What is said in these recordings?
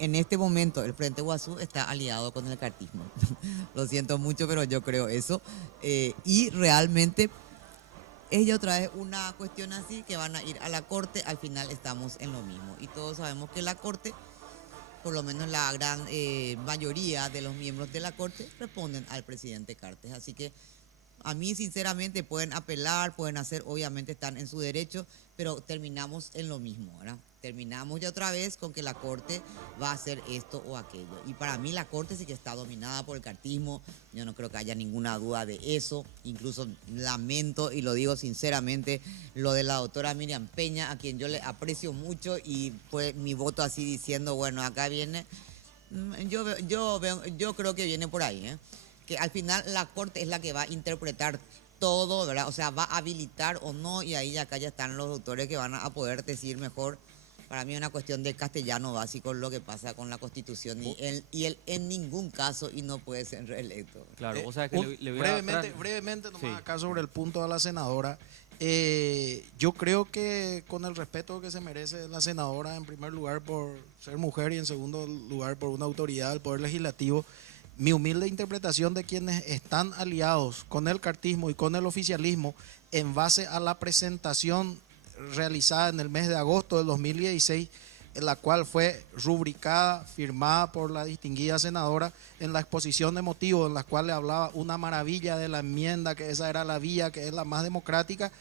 en este momento el Frente Guazú está aliado con el cartismo. Lo siento mucho, pero yo creo eso. Y realmente ella otra vez una cuestión así, que van a ir a la corte, al final estamos en lo mismo. Y todos sabemos que la corte, por lo menos la gran mayoría de los miembros de la corte, responden al presidente Cartes. Así que a mí, sinceramente, pueden apelar, pueden hacer, obviamente están en su derecho, pero terminamos en lo mismo, ¿verdad? Terminamos ya otra vez con que la Corte va a hacer esto o aquello. Y para mí la Corte sí que está dominada por el cartismo, yo no creo que haya ninguna duda de eso, incluso lamento y lo digo sinceramente, lo de la doctora Miriam Peña, a quien yo le aprecio mucho y fue mi voto así diciendo, bueno, acá viene, yo creo que viene por ahí, ¿eh? Que al final la corte es la que va a interpretar todo, ¿verdad? O sea, va a habilitar o no, y ahí acá ya están los doctores que van a poder decir mejor. Para mí es una cuestión de castellano básico lo que pasa con la Constitución y él en ningún caso y no puede ser reelecto. Claro, o sea que le voy a brevemente nomás Sí. acá sobre el punto de la senadora. Yo creo que con el respeto que se merece la senadora, en primer lugar por ser mujer y en segundo lugar por una autoridad del Poder Legislativo, mi humilde interpretación de quienes están aliados con el cartismo y con el oficialismo en base a la presentación realizada en el mes de agosto del 2016, en la cual fue rubricada, firmada por la distinguida senadora en la exposición de motivos, en la cual le hablaba una maravilla de la enmienda, que esa era la vía, que es la más democrática.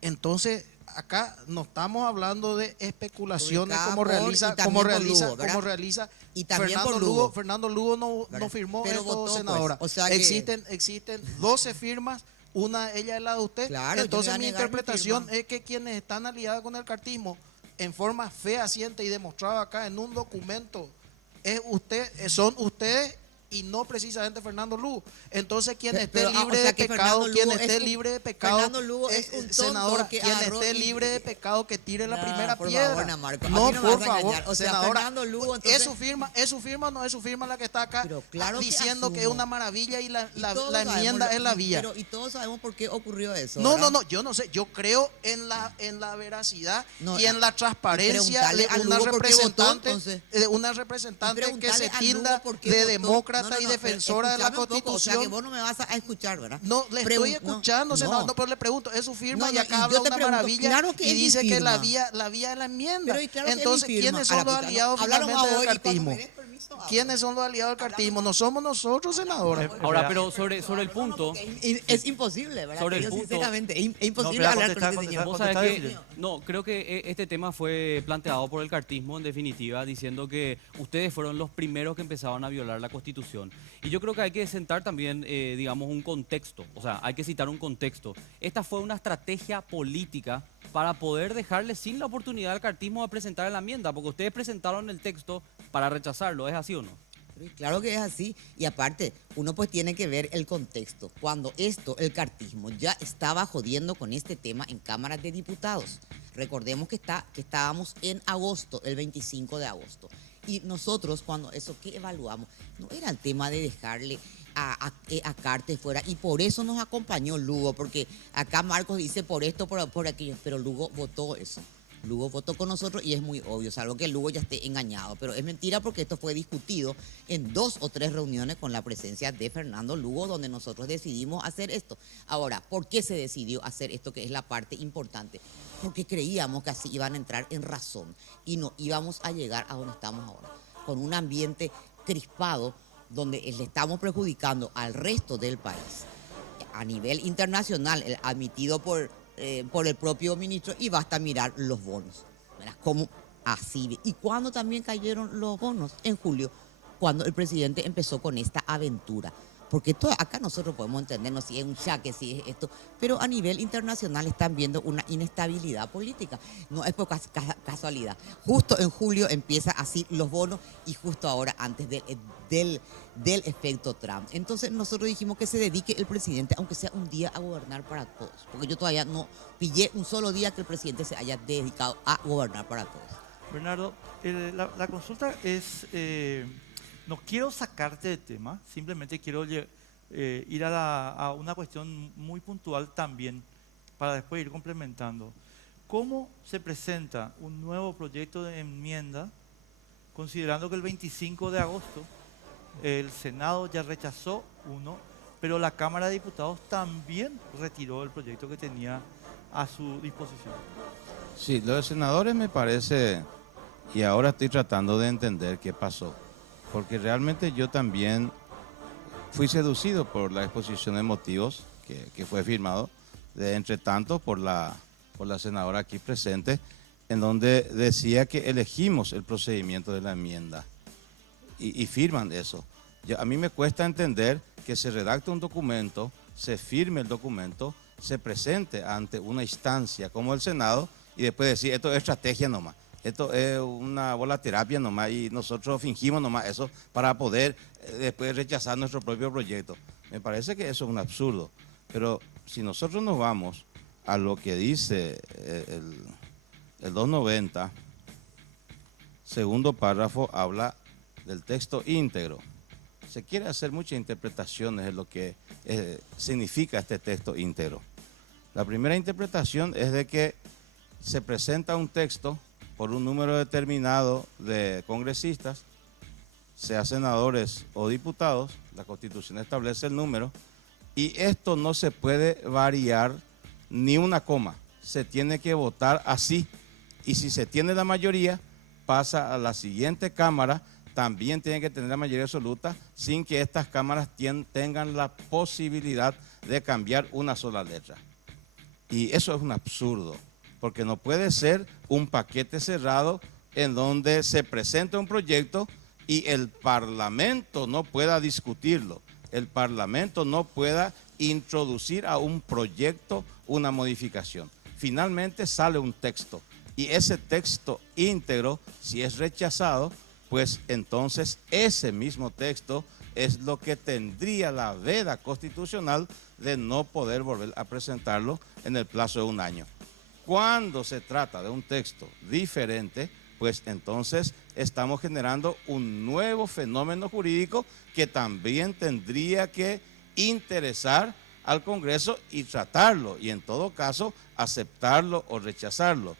Entonces, acá no estamos hablando de especulaciones como realiza Y también Fernando por Lugo. Lugo. Fernando Lugo no firmó Pero esto, votó, senadora. pues. O sea que, existen 12 firmas, una ella es la de usted. claro, Entonces yo mi no voy a negar mi interpretación firma. es que quienes están aliados con el cartismo en forma fehaciente y demostrado acá en un documento son ustedes y no precisamente Fernando Lugo. Entonces quien esté libre de pecado, quien esté libre de pecado, Fernando Lugo es un tonto senadora, que quien agarró esté y- libre de pecado que tire la No, primera por piedra. favor, Marco, a No, mí no me por vas a favor, engañar. O sea, senadora, Fernando Lugo, entonces, ¿es su firma o no es su firma la que está acá pero claro que diciendo que es asumo. una maravilla y Y la todos enmienda sabemos es la vía? y todos sabemos por qué ocurrió eso, No, ¿verdad? yo no sé, yo creo en la veracidad No, y en la transparencia preguntale de a una Lugo por qué votó, representante, entonces. Y que preguntale se a tilda Lugo por qué de votó. demócrata y Pero defensora de la escúchame un poco, o sea, que Constitución. vos no me vas a escuchar, ¿verdad? No, le estoy escuchando, senador, no, pero le pregunto, es su firma y acá y habla yo te una pregunto, maravilla claro que y es mi dice que la firma. vía es la enmienda. Pero y claro que es mi Entonces, firma. ¿quiénes A la son los puta, no, aliados hablaron finalmente a del hoy y cuando cartismo? me des permiso hablo. ¿Quiénes son los aliados del cartismo? No somos nosotros, senadora. Ahora, pero sobre el punto, Es imposible, ¿verdad? Sobre Te el digo punto- sinceramente, es No, imposible espera, hablar con contestá, este señor. vos contestá, sabés contestá, que, Fidel. no, creo que este tema fue planteado por el cartismo en definitiva, diciendo que ustedes fueron los primeros que empezaban a violar la Constitución. Y yo creo que hay que sentar también, digamos, un contexto, o sea, hay que citar un contexto. Esta fue una estrategia política para poder dejarle sin la oportunidad al cartismo de presentar la enmienda, porque ustedes presentaron el texto para rechazarlo, ¿es así o no? Claro que es así. Y aparte, uno pues tiene que ver el contexto. Cuando el cartismo, ya estaba jodiendo con este tema en cámaras de diputados. Recordemos que estábamos en agosto, el 25 de agosto. Y nosotros, cuando eso que evaluamos, no era el tema de dejarle a Cartes fuera. Y por eso nos acompañó Lugo, porque acá Marcos dice por esto, por aquello, pero Lugo votó eso. Lugo votó con nosotros y es muy obvio, salvo que Lugo ya esté engañado. Pero es mentira porque esto fue discutido en 2 o 3 reuniones con la presencia de Fernando Lugo, donde nosotros decidimos hacer esto. Ahora, ¿por qué se decidió hacer esto, que es la parte importante? Porque creíamos que así iban a entrar en razón y no íbamos a llegar a donde estamos ahora, con un ambiente crispado donde le estamos perjudicando al resto del país. A nivel internacional, admitido por el propio ministro, y basta mirar los bonos, ¿verdad? Como así. ¿Y cuándo también cayeron los bonos? En julio, cuando el presidente empezó con esta aventura. Porque acá nosotros podemos entendernos si es un chaque, si es esto, pero a nivel internacional están viendo una inestabilidad política. No es por casualidad. Justo en julio empiezan así los bonos y justo ahora antes del efecto Trump. Entonces nosotros dijimos que se dedique el presidente, aunque sea un día, a gobernar para todos. Porque yo todavía no pillé un solo día que el presidente se haya dedicado a gobernar para todos. Bernardo, la consulta es, no quiero sacarte de tema, simplemente quiero ir a una cuestión muy puntual también, para después ir complementando. ¿Cómo se presenta un nuevo proyecto de enmienda considerando que el 25 de agosto el Senado ya rechazó uno, pero la Cámara de Diputados también retiró el proyecto que tenía a su disposición. Sí, lo de senadores me parece, y ahora estoy tratando de entender qué pasó, porque realmente yo también fui seducido por la exposición de motivos que fue firmado, de entre tanto por la senadora aquí presente, en donde decía que elegimos el procedimiento de la enmienda y firman eso. A mí me cuesta entender que se redacte un documento, se firme el documento, se presente ante una instancia como el Senado y después decir, esto es estrategia nomás, esto es una volaterapia nomás y nosotros fingimos nomás eso para poder después rechazar nuestro propio proyecto. Me parece que eso es un absurdo, pero si nosotros nos vamos a lo que dice el 290, segundo párrafo, habla del texto íntegro. Se quiere hacer muchas interpretaciones de lo que significa este texto íntegro. La primera interpretación es de que se presenta un texto por un número determinado de congresistas, sea senadores o diputados, la Constitución establece el número, y esto no se puede variar ni una coma, se tiene que votar así, y si se tiene la mayoría, pasa a la siguiente Cámara, también tiene que tener la mayoría absoluta, sin que estas cámaras tengan la posibilidad de cambiar una sola letra. Y eso es un absurdo, porque no puede ser un paquete cerrado en donde se presenta un proyecto y el Parlamento no pueda discutirlo, el Parlamento no pueda introducir a un proyecto una modificación. Finalmente sale un texto y ese texto íntegro, si es rechazado, pues entonces ese mismo texto es lo que tendría la veda constitucional de no poder volver a presentarlo en el plazo de un año. Cuando se trata de un texto diferente, pues entonces estamos generando un nuevo fenómeno jurídico que también tendría que interesar al Congreso y tratarlo, y en todo caso aceptarlo o rechazarlo.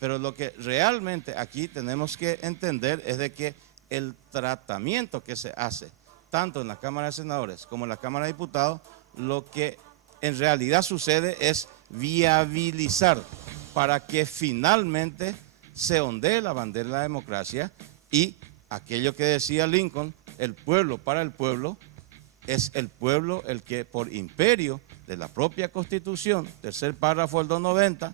Pero lo que realmente aquí tenemos que entender es de que el tratamiento que se hace, tanto en la Cámara de Senadores como en la Cámara de Diputados, lo que en realidad sucede es viabilizar para que finalmente se ondee la bandera de la democracia y aquello que decía Lincoln, el pueblo para el pueblo, es el pueblo el que por imperio de la propia Constitución, tercer párrafo del 290,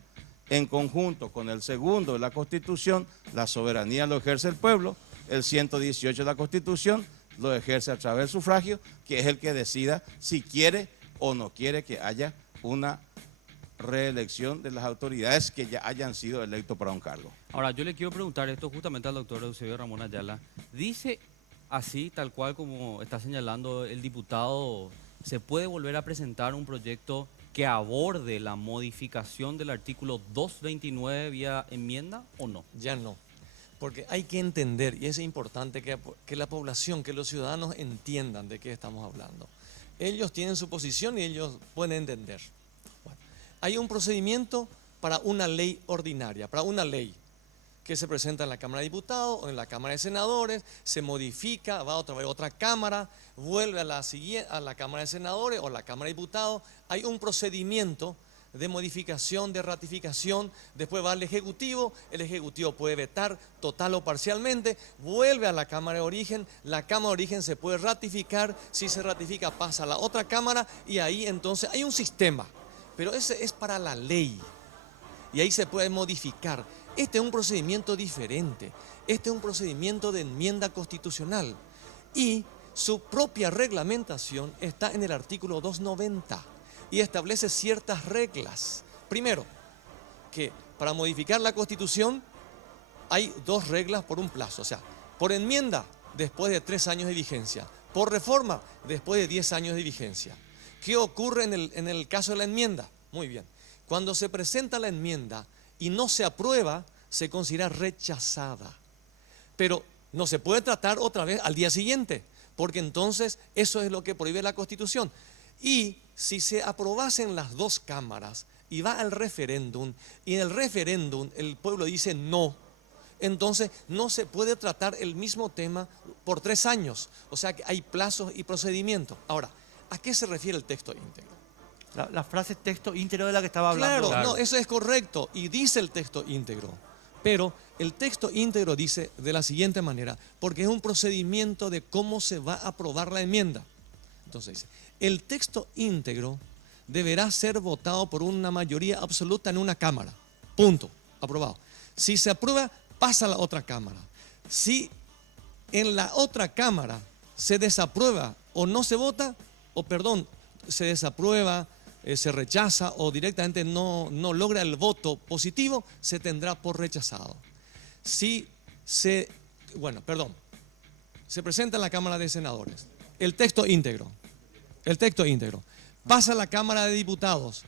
en conjunto con el segundo de la Constitución, la soberanía lo ejerce el pueblo, el 118 de la Constitución lo ejerce a través del sufragio, que es el que decida si quiere o no quiere que haya una reelección de las autoridades que ya hayan sido electos para un cargo. Ahora, yo le quiero preguntar esto justamente al doctor Eusebio Ramón Ayala. Dice así, tal cual como está señalando el diputado, ¿se puede volver a presentar un proyecto que aborde la modificación del artículo 229 vía enmienda o no? Ya no, porque hay que entender, y es importante que la población, que los ciudadanos entiendan de qué estamos hablando. Ellos tienen su posición y ellos pueden entender. Bueno, hay un procedimiento para una ley ordinaria, para una ley que se presenta en la Cámara de Diputados o en la Cámara de Senadores, se modifica, va otra vez a otra Cámara, vuelve a la Cámara de Senadores o a la Cámara de Diputados. Hay un procedimiento de modificación, de ratificación, después va al Ejecutivo, el Ejecutivo puede vetar total o parcialmente, vuelve a la Cámara de Origen, la Cámara de Origen se puede ratificar, si se ratifica pasa a la otra Cámara y ahí entonces hay un sistema, pero ese es para la ley y ahí se puede modificar. Este es un procedimiento diferente, este es un procedimiento de enmienda constitucional y su propia reglamentación está en el artículo 290 y establece ciertas reglas. Primero, que para modificar la Constitución hay dos reglas por un plazo, o sea, por enmienda después de 3 años de vigencia, por reforma después de 10 años de vigencia. ¿Qué ocurre en el caso de la enmienda? Muy bien, cuando se presenta la enmienda y no se aprueba, se considera rechazada. Pero no se puede tratar otra vez al día siguiente, porque entonces eso es lo que prohíbe la Constitución. Y si se aprobasen las dos cámaras y va al referéndum, y en el referéndum el pueblo dice no, entonces no se puede tratar el mismo tema por 3 años. O sea que hay plazos y procedimientos. Ahora, ¿a qué se refiere el texto íntegro? La frase texto íntegro de la que estaba hablando. Claro, no, eso es correcto y dice el texto íntegro. Pero el texto íntegro dice de la siguiente manera, porque es un procedimiento de cómo se va a aprobar la enmienda. Entonces dice, el texto íntegro deberá ser votado por una mayoría absoluta en una cámara. Punto. Aprobado. Si se aprueba, pasa a la otra cámara. Si en la otra cámara se desaprueba o no se vota, o perdón, se desaprueba, se rechaza o directamente no logra el voto positivo, se tendrá por rechazado. Si se, se presenta en la Cámara de Senadores el texto íntegro, pasa a la Cámara de Diputados.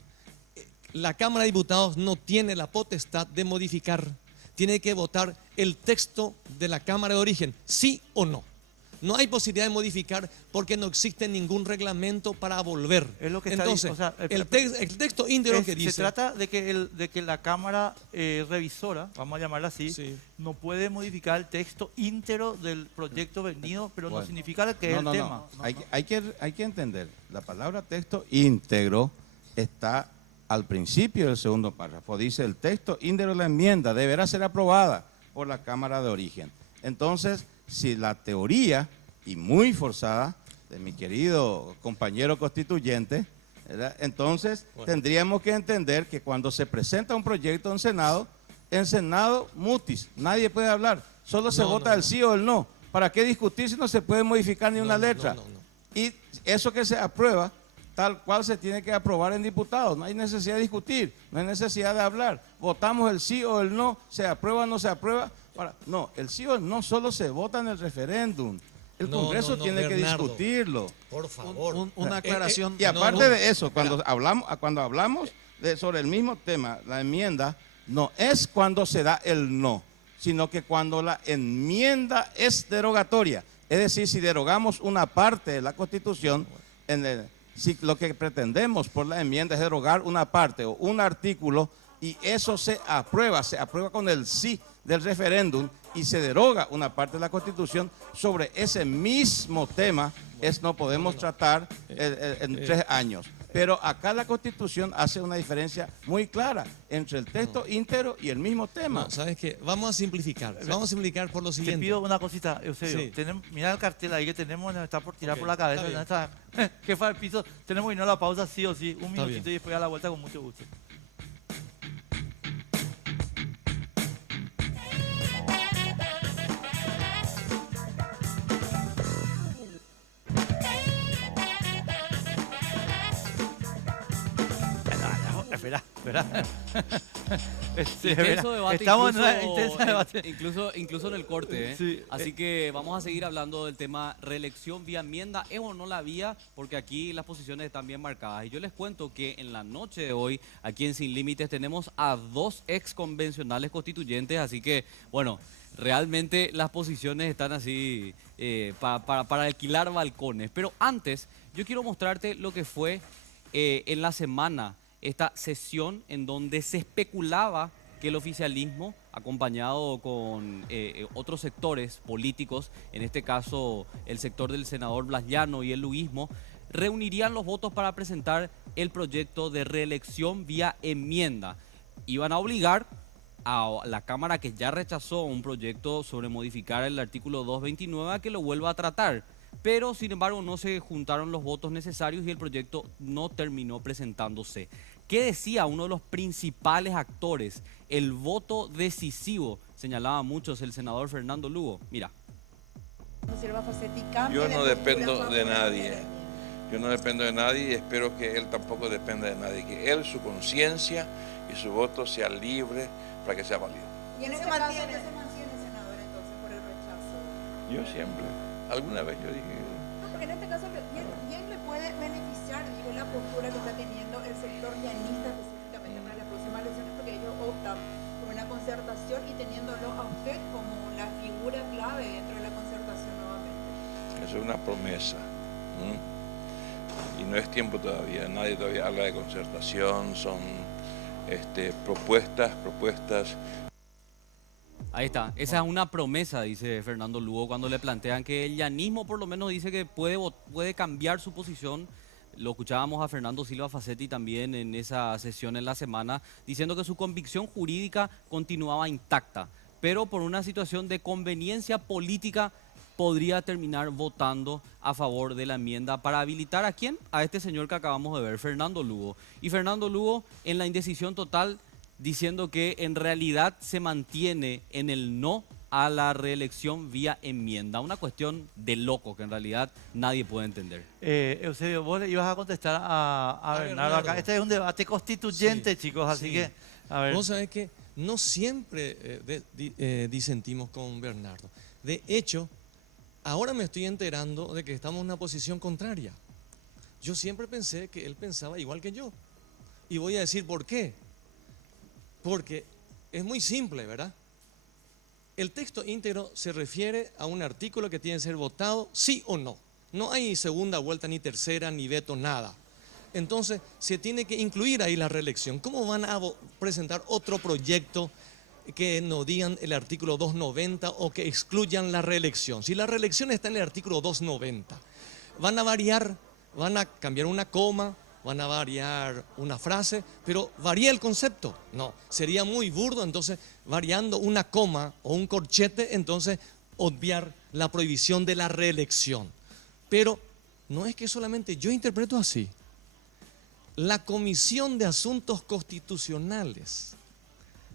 La Cámara de Diputados no tiene la potestad de modificar, tiene que votar el texto de la Cámara de origen, sí o no. No hay posibilidad de modificar porque no existe ningún reglamento para volver. Es lo que entonces, o sea, el texto íntegro que dice... Se trata de que la Cámara revisora, vamos a llamarla así, Sí. no puede modificar el texto íntegro del proyecto venido, pero no Bueno. significa que es el tema. Hay que entender, la palabra texto íntegro está al principio del segundo párrafo. Dice, el texto íntegro de la enmienda deberá ser aprobada por la Cámara de origen. Entonces, si la teoría, y muy forzada, de mi querido compañero constituyente, ¿verdad? Entonces tendríamos que entender que cuando se presenta un proyecto en Senado mutis, nadie puede hablar, solo se vota el sí o el no. ¿Para qué discutir si no se puede modificar ni una letra? Y eso que se aprueba, tal cual se tiene que aprobar en diputados, no hay necesidad de discutir, no hay necesidad de hablar, votamos el sí o el no, se aprueba o no se aprueba. No, el sí o el no solo se vota en el referéndum. El Congreso tiene que discutirlo. Por favor. Una aclaración. Y aparte de eso, cuando hablamos sobre el mismo tema, la enmienda, no es cuando se da el no, sino que cuando la enmienda es derogatoria. Es decir, si derogamos una parte de la Constitución, si lo que pretendemos por la enmienda es derogar una parte o un artículo, y eso se aprueba con el sí del referéndum y se deroga una parte de la Constitución, sobre ese mismo tema no podemos tratar en 3 años. Pero acá la Constitución hace una diferencia muy clara entre el texto íntegro y el mismo tema. No, ¿sabes qué? Vamos a simplificar. Vamos a simplicar por lo Te siguiente. pido una cosita, Eusebio. Sí. Mira el cartel ahí que tenemos, nos está por tirar por la cabeza. está Jefa del piso, tenemos que irnos a la pausa sí o sí. Un Está minutito bien. y después a la vuelta con mucho gusto. Espera. Intenso debate, Estamos en incluso, una intensa debate. incluso en el corte, ¿eh? Sí. Así que vamos a seguir hablando del tema reelección vía enmienda, ¿es o no la vía? Porque aquí las posiciones están bien marcadas. Y yo les cuento que en la noche de hoy, aquí en Sin Límites, tenemos a 2 ex convencionales constituyentes, así que, bueno, realmente las posiciones están así para alquilar balcones. Pero antes, yo quiero mostrarte lo que fue en la semana esta sesión en donde se especulaba que el oficialismo, acompañado con otros sectores políticos, en este caso el sector del senador Blas Llano y el luismo, reunirían los votos para presentar el proyecto de reelección vía enmienda. Iban a obligar a la Cámara, que ya rechazó un proyecto sobre modificar el artículo 229, a que lo vuelva a tratar. Pero, sin embargo, no se juntaron los votos necesarios y el proyecto no terminó presentándose. ¿Qué decía uno de los principales actores? El voto decisivo, señalaba muchos el senador Fernando Lugo. Mira. Yo no dependo de nadie. Yo no dependo de nadie y espero que él tampoco dependa de nadie. Que él, su conciencia y su voto sea libre para que sea válido. ¿Y en ese caso qué se mantiene, senador, entonces, por el rechazo? Yo siempre, alguna vez yo dije... No, porque en este caso bien le puede beneficiar, digo, la postura que está teniendo el sector llanista específicamente para las próximas elecciones, porque ellos optan por una concertación y teniéndolo a usted como la figura clave dentro de la concertación nuevamente. Eso es una promesa. Y no es tiempo todavía, nadie todavía habla de concertación, son propuestas. Ahí está. Esa es una promesa, dice Fernando Lugo, cuando le plantean que el llanismo por lo menos dice que puede cambiar su posición. Lo escuchábamos a Fernando Silva Facetti también en esa sesión en la semana, diciendo que su convicción jurídica continuaba intacta, pero por una situación de conveniencia política podría terminar votando a favor de la enmienda para habilitar ¿a quién? A este señor que acabamos de ver, Fernando Lugo. Y Fernando Lugo en la indecisión total, diciendo que en realidad se mantiene en el no a la reelección vía enmienda. Una cuestión de loco que en realidad nadie puede entender. Eusebio, vos le ibas a contestar a Bernardo acá. Este es un debate constituyente, Sí, chicos, así sí. que, a ver. Vos sabés que no siempre disentimos con Bernardo. De hecho, ahora me estoy enterando de que estamos en una posición contraria. Yo siempre pensé que él pensaba igual que yo. Y voy a decir por qué. Porque es muy simple, ¿verdad? El texto íntegro se refiere a un artículo que tiene que ser votado sí o no. No hay segunda vuelta, ni tercera, ni veto, nada. Entonces, se tiene que incluir ahí la reelección. ¿Cómo van a presentar otro proyecto que no digan el artículo 290 o que excluyan la reelección? Si la reelección está en el artículo 290, van a variar, van a cambiar una coma, van a variar una frase, pero ¿varía el concepto? No, sería muy burdo entonces variando una coma o un corchete, entonces obviar la prohibición de la reelección. Pero no es que solamente yo interpreto así. La Comisión de Asuntos Constitucionales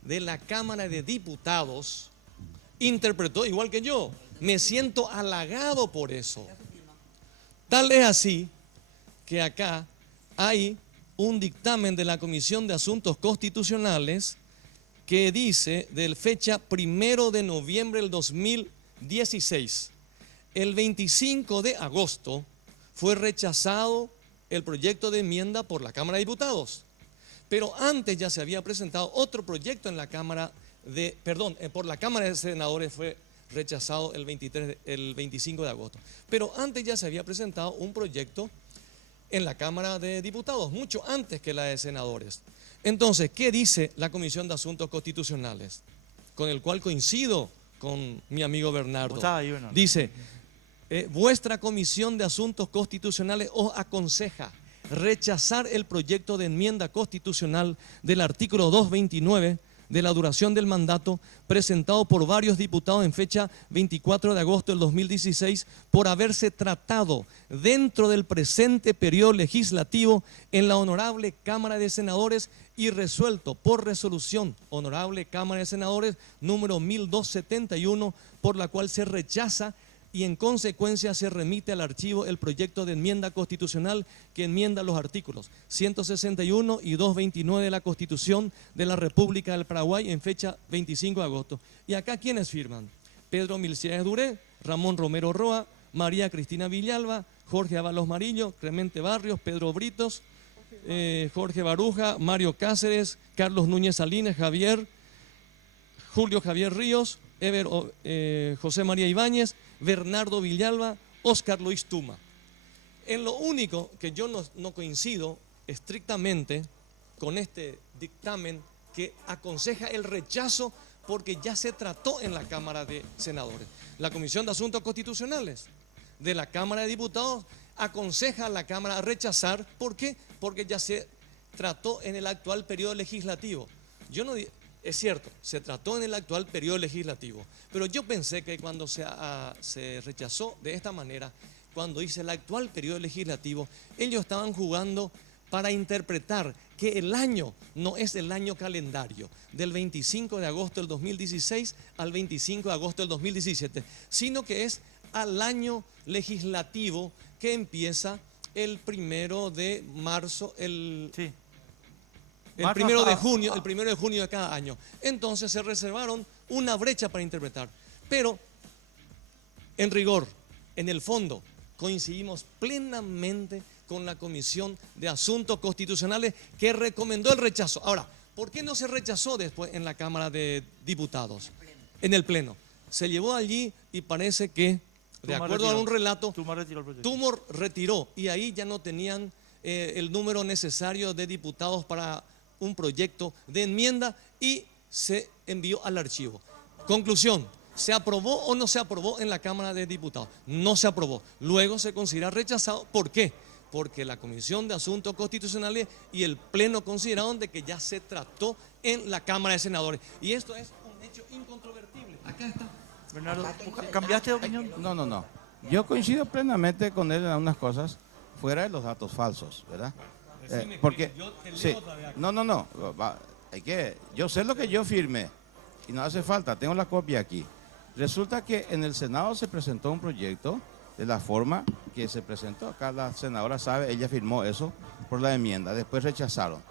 de la Cámara de Diputados interpretó igual que yo. Me siento halagado por eso. Tal es así que acá hay un dictamen de la Comisión de Asuntos Constitucionales que dice, de fecha 1 de noviembre del 2016, el 25 de agosto fue rechazado el proyecto de enmienda por la Cámara de Diputados. Pero antes ya se había presentado otro proyecto en la Cámara por la Cámara de Senadores fue rechazado el 25 de agosto. Pero antes ya se había presentado un proyecto en la Cámara de Diputados, mucho antes que la de senadores. Entonces, ¿qué dice la Comisión de Asuntos Constitucionales? Con el cual coincido con mi amigo Bernardo. Dice, vuestra Comisión de Asuntos Constitucionales os aconseja rechazar el proyecto de enmienda constitucional del artículo 229 de la duración del mandato presentado por varios diputados en fecha 24 de agosto del 2016 por haberse tratado dentro del presente periodo legislativo en la Honorable Cámara de Senadores y resuelto por resolución Honorable Cámara de Senadores número 1271, por la cual se rechaza y en consecuencia se remite al archivo el proyecto de enmienda constitucional que enmienda los artículos 161 y 229 de la Constitución de la República del Paraguay en fecha 25 de agosto. Y acá, ¿quiénes firman? Pedro Milciades Duré, Ramón Romero Roa, María Cristina Villalba, Jorge Ábalos Marillo, Clemente Barrios, Pedro Britos, Jorge Baruja, Mario Cáceres, Carlos Núñez Salinas, Julio Javier Ríos, José María Ibáñez, Bernardo Villalba, Óscar Luis Tuma. En lo único que yo no coincido estrictamente con este dictamen que aconseja el rechazo porque ya se trató en la Cámara de Senadores. La Comisión de Asuntos Constitucionales de la Cámara de Diputados aconseja a la Cámara a rechazar. ¿Por qué? Porque ya se trató en el actual periodo legislativo. Es cierto, se trató en el actual periodo legislativo, pero yo pensé que cuando se rechazó de esta manera, cuando dice el actual periodo legislativo, ellos estaban jugando para interpretar que el año no es el año calendario del 25 de agosto del 2016 al 25 de agosto del 2017, sino que es al año legislativo que empieza el 1 de marzo, el 1 de junio, el 1 de junio de cada año. Entonces se reservaron una brecha para interpretar. Pero, en rigor, en el fondo, coincidimos plenamente con la Comisión de Asuntos Constitucionales que recomendó el rechazo. Ahora, ¿por qué no se rechazó después en la Cámara de Diputados? En el Pleno. Se llevó allí y parece que, de acuerdo a un relato, Tumor retiró y ahí ya no tenían el número necesario de diputados para un proyecto de enmienda y se envió al archivo. Conclusión, ¿se aprobó o no se aprobó en la Cámara de Diputados? No se aprobó. Luego se considera rechazado. ¿Por qué? Porque la Comisión de Asuntos Constitucionales y el Pleno consideraron de que ya se trató en la Cámara de Senadores. Y esto es un hecho incontrovertible. Acá está. Bernardo, ¿cambiaste de opinión? No. Yo coincido plenamente con él en algunas cosas, fuera de los datos falsos, ¿verdad? Porque, sí, no, yo sé lo que yo firmé y no hace falta, tengo la copia aquí. Resulta que en el Senado se presentó un proyecto de la forma que se presentó. Acá la senadora sabe, ella firmó eso por la enmienda, después rechazaron.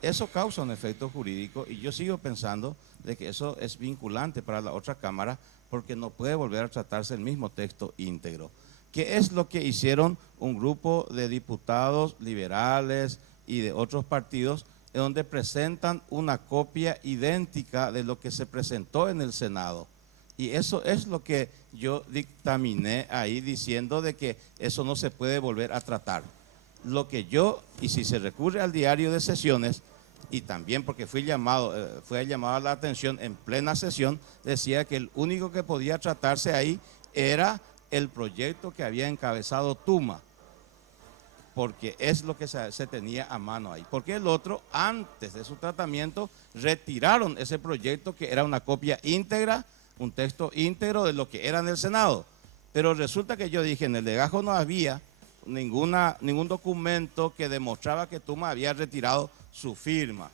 Eso causa un efecto jurídico y yo sigo pensando de que eso es vinculante para la otra Cámara porque no puede volver a tratarse el mismo texto íntegro. ¿Qué es lo que hicieron un grupo de diputados liberales y de otros partidos en donde presentan una copia idéntica de lo que se presentó en el Senado? Y eso es lo que yo dictaminé ahí diciendo de que eso no se puede volver a tratar. Lo que yo, y si se recurre al diario de sesiones, y también porque fue llamado a la atención en plena sesión, decía que el único que podía tratarse ahí era el proyecto que había encabezado Tuma, porque es lo que se tenía a mano ahí. Porque el otro, antes de su tratamiento, retiraron ese proyecto que era una copia íntegra, un texto íntegro de lo que era en el Senado. Pero resulta que yo dije, en el legajo no había ningún documento que demostraba que Tuma había retirado su firma.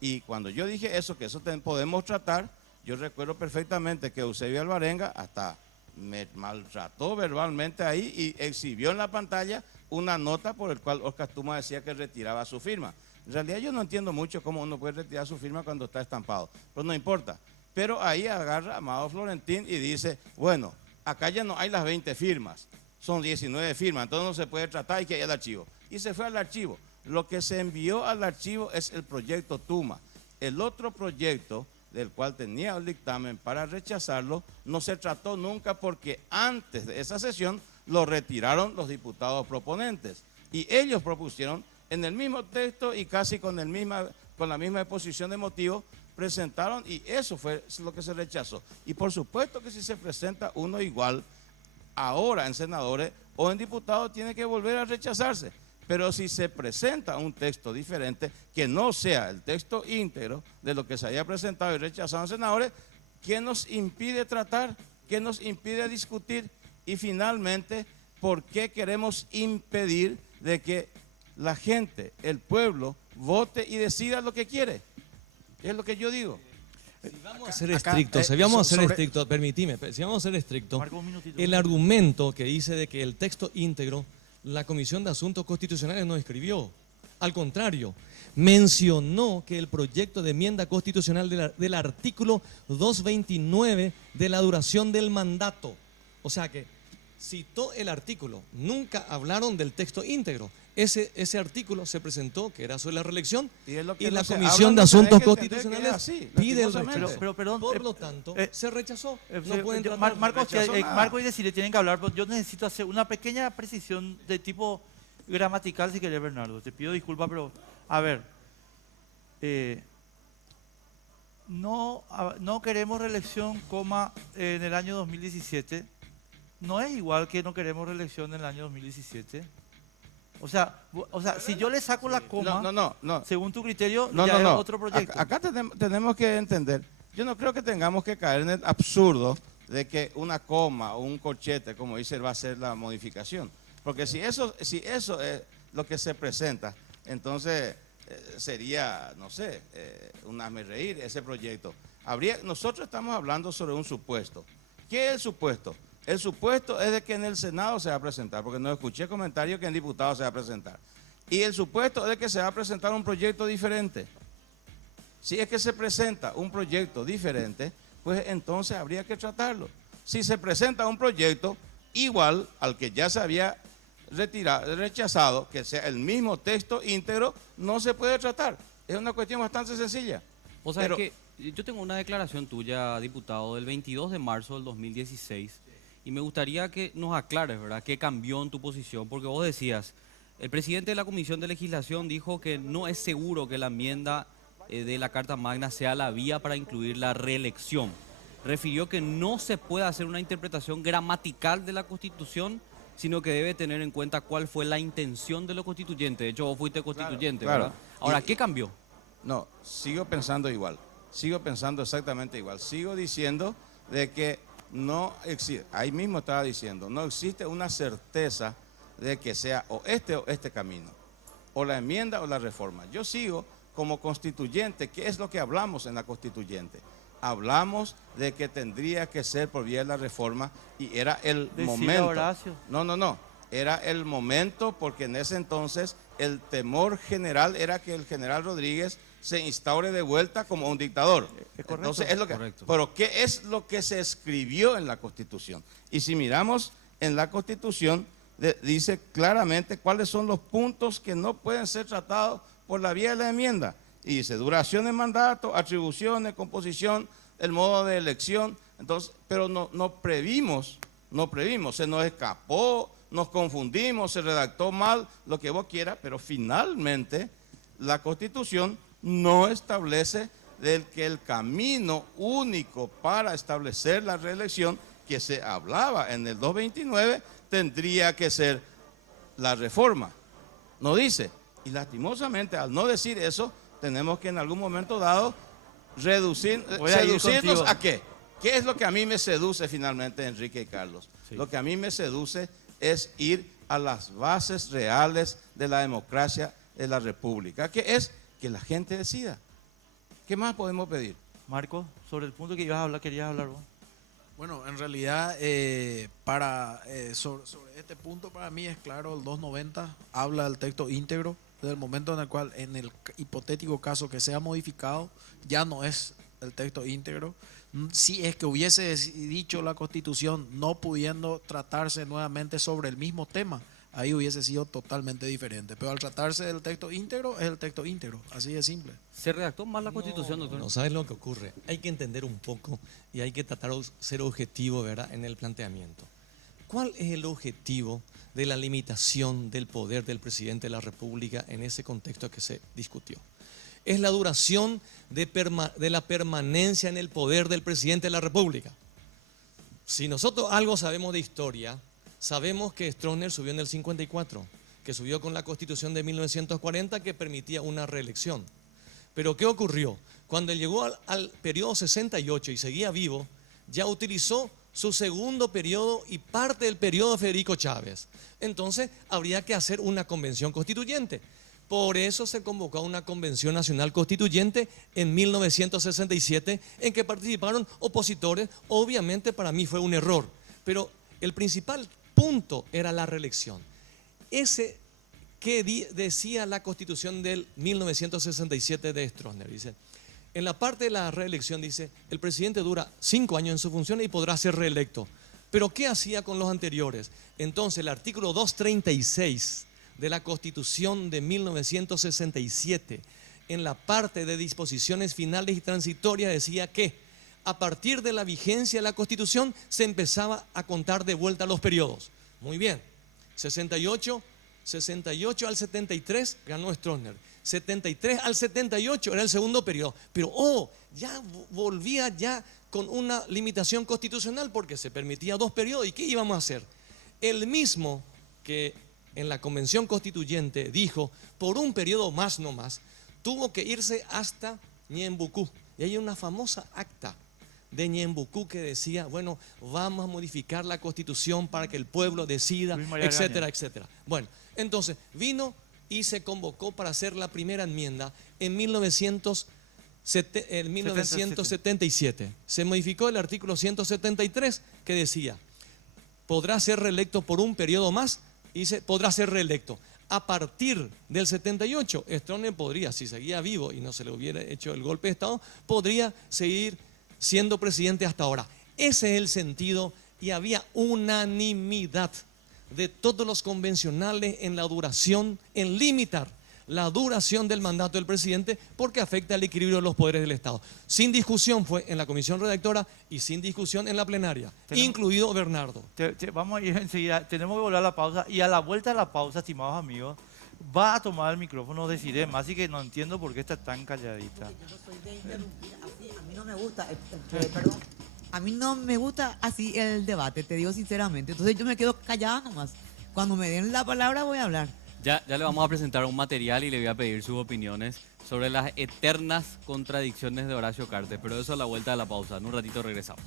Y cuando yo dije eso, que eso podemos tratar, yo recuerdo perfectamente que Eusebio Alvarenga hasta me maltrató verbalmente ahí y exhibió en la pantalla una nota por el cual Oscar Tuma decía que retiraba su firma. En realidad yo no entiendo mucho cómo uno puede retirar su firma cuando está estampado, pero no importa. Pero ahí agarra a Amado Florentín y dice, bueno, acá ya no hay las 20 firmas, son 19 firmas, entonces no se puede tratar y que haya el archivo. Y se fue al archivo. Lo que se envió al archivo es el proyecto Tuma. El otro proyecto, del cual tenía el dictamen para rechazarlo, no se trató nunca porque antes de esa sesión lo retiraron los diputados proponentes. Y ellos propusieron en el mismo texto y casi con la misma exposición de motivos, presentaron y eso fue lo que se rechazó. Y por supuesto que si se presenta uno igual ahora en senadores o en diputados tiene que volver a rechazarse. Pero si se presenta un texto diferente que no sea el texto íntegro de lo que se haya presentado y rechazado en senadores, ¿qué nos impide tratar? ¿Qué nos impide discutir? Y finalmente, ¿por qué queremos impedir de que la gente, el pueblo, vote y decida lo que quiere? Es lo que yo digo. Si vamos a ser estrictos, permitime, si vamos a ser estrictos, el argumento que dice de que el texto íntegro, la Comisión de Asuntos Constitucionales no escribió. Al contrario, mencionó que el proyecto de enmienda constitucional del artículo 229 de la duración del mandato, o sea que citó el artículo, nunca hablaron del texto íntegro. Ese artículo se presentó, que era sobre la reelección, y la Comisión de Asuntos Constitucionales pide el rechazo. Pero perdón, por lo tanto, se rechazó. No pueden Marcos y Desiree tienen que hablar, pero yo necesito hacer una pequeña precisión de tipo gramatical, si querés, Bernardo. Te pido disculpas, pero a ver, no queremos reelección, en el año 2017. No es igual que no queremos reelección en el año 2017. O sea, si yo le saco la coma, no. según tu criterio, ya es otro proyecto. Acá tenemos que entender, yo no creo que tengamos que caer en el absurdo de que una coma o un corchete, como dice, va a ser la modificación. Porque si eso es lo que se presenta, entonces sería, no sé, un hazmerreír ese proyecto. Nosotros estamos hablando sobre un supuesto. ¿Qué es el supuesto? El supuesto es de que en el Senado se va a presentar, porque no escuché comentarios que en diputados se va a presentar. Y el supuesto es de que se va a presentar un proyecto diferente. Si es que se presenta un proyecto diferente, pues entonces habría que tratarlo. Si se presenta un proyecto igual al que ya se había rechazado, que sea el mismo texto íntegro, no se puede tratar. Es una cuestión bastante sencilla. O sea, que yo tengo una declaración tuya, diputado, del 22 de marzo del 2016. Y me gustaría que nos aclares, ¿verdad?, qué cambió en tu posición, porque vos decías, el presidente de la Comisión de Legislación dijo que no es seguro que la enmienda de la Carta Magna sea la vía para incluir la reelección. refirió que no se puede hacer una interpretación gramatical de la Constitución, sino que debe tener en cuenta cuál fue la intención de los constituyentes. De hecho, vos fuiste constituyente, claro. ¿verdad? Ahora, ¿qué cambió? No, sigo pensando igual, sigo pensando exactamente igual, sigo diciendo de que no existe, ahí mismo estaba diciendo, no existe una certeza de que sea o este camino, o la enmienda o la reforma. Yo sigo como constituyente. ¿Qué es lo que hablamos en la constituyente? Hablamos de que tendría que ser por vía de la reforma y era el Decía momento. Horacio. No, era el momento porque en ese entonces el temor general era que el general Rodríguez se instaure de vuelta como un dictador. Es correcto. Entonces es lo que, Correcto. pero ¿qué es lo que se escribió en la Constitución? Y si miramos en la Constitución, dice claramente cuáles son los puntos que no pueden ser tratados por la vía de la enmienda. Y dice duración de mandato, atribuciones, composición, el modo de elección. Entonces, pero no previmos, se nos escapó, nos confundimos, se redactó mal, lo que vos quieras, pero finalmente la Constitución no establece que el camino único para establecer la reelección que se hablaba en el 229 tendría que ser la reforma. No dice. Y lastimosamente, al no decir eso, tenemos que en algún momento dado seducirnos a qué. ¿Qué es lo que a mí me seduce finalmente, Enrique y Carlos? Sí. Lo que a mí me seduce es ir a las bases reales de la democracia de la República, que es que la gente decida. ¿Qué más podemos pedir? Marco, sobre el punto que ibas a hablar, querías hablar vos. Bueno, en realidad, sobre este punto para mí es claro, el 290 habla del texto íntegro, desde el momento en el cual, en el hipotético caso que sea modificado, ya no es el texto íntegro. Si es que hubiese dicho la Constitución no pudiendo tratarse nuevamente sobre el mismo tema, ahí hubiese sido totalmente diferente. Pero al tratarse del texto íntegro, es el texto íntegro, así de simple. ¿Se redactó mal la Constitución, doctor? No, ¿sabes lo que ocurre? Hay que entender un poco y hay que tratar de ser objetivo, ¿verdad?, en el planteamiento. ¿Cuál es el objetivo de la limitación del poder del presidente de la República en ese contexto que se discutió? Es la duración de la permanencia en el poder del presidente de la República. Si nosotros algo sabemos de historia, sabemos que Stroessner subió en el 54, que subió con la Constitución de 1940 que permitía una reelección. Pero ¿qué ocurrió? Cuando él llegó al periodo 68 y seguía vivo, ya utilizó su segundo periodo y parte del periodo de Federico Chávez. Entonces habría que hacer una convención constituyente. Por eso se convocó a una convención nacional constituyente en 1967 en que participaron opositores. Obviamente para mí fue un error, pero el principal punto era la reelección. Ese que decía la Constitución del 1967 de Stroessner, dice, en la parte de la reelección dice, el presidente dura 5 años en su función y podrá ser reelecto. Pero ¿qué hacía con los anteriores? Entonces el artículo 236 de la Constitución de 1967, en la parte de disposiciones finales y transitorias, decía que a partir de la vigencia de la Constitución se empezaba a contar de vuelta los periodos. Muy bien, 68 al 73 ganó Stroessner, 73 al 78 era el segundo periodo, pero ya volvía ya con una limitación constitucional porque se permitía 2 periodos. ¿Y qué íbamos a hacer? El mismo que en la Convención Constituyente dijo, por un periodo más no más, tuvo que irse hasta Ñembucú. Y hay una famosa acta de Ñembucú que decía, bueno, vamos a modificar la Constitución para que el pueblo decida, etcétera, etcétera. Bueno, entonces vino y se convocó para hacer la primera enmienda en 1977. Se modificó el artículo 173 que decía, podrá ser reelecto por un periodo más, y dice, podrá ser reelecto. A partir del 78, Stroessner podría, si seguía vivo y no se le hubiera hecho el golpe de Estado, podría seguir siendo presidente hasta ahora. Ese es el sentido y había unanimidad de todos los convencionales en la duración, en limitar la duración del mandato del presidente porque afecta al equilibrio de los poderes del Estado. Sin discusión fue en la comisión redactora y sin discusión en la plenaria, incluido Bernardo. Vamos a ir enseguida, tenemos que volver a la pausa y a la vuelta de la pausa, estimados amigos, va a tomar el micrófono de Sirem, así que no entiendo por qué está tan calladita. Yo no soy de interrumpir así, a mí no me gusta, perdón, A mí no me gusta así el debate, te digo sinceramente. Entonces yo me quedo callada nomás. Cuando me den la palabra voy a hablar. Ya le vamos a presentar un material y le voy a pedir sus opiniones sobre las eternas contradicciones de Horacio Cartes, pero eso a la vuelta de la pausa. En un ratito regresamos.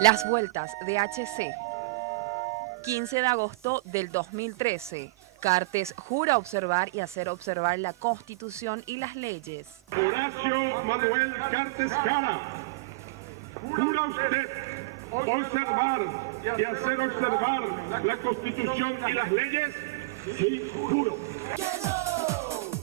Las vueltas de HC. 15 de agosto del 2013. Cartes jura observar y hacer observar la Constitución y las leyes. Horacio Manuel Cartes Jara, ¿jura usted observar y hacer observar la Constitución y las leyes? Sí, juro.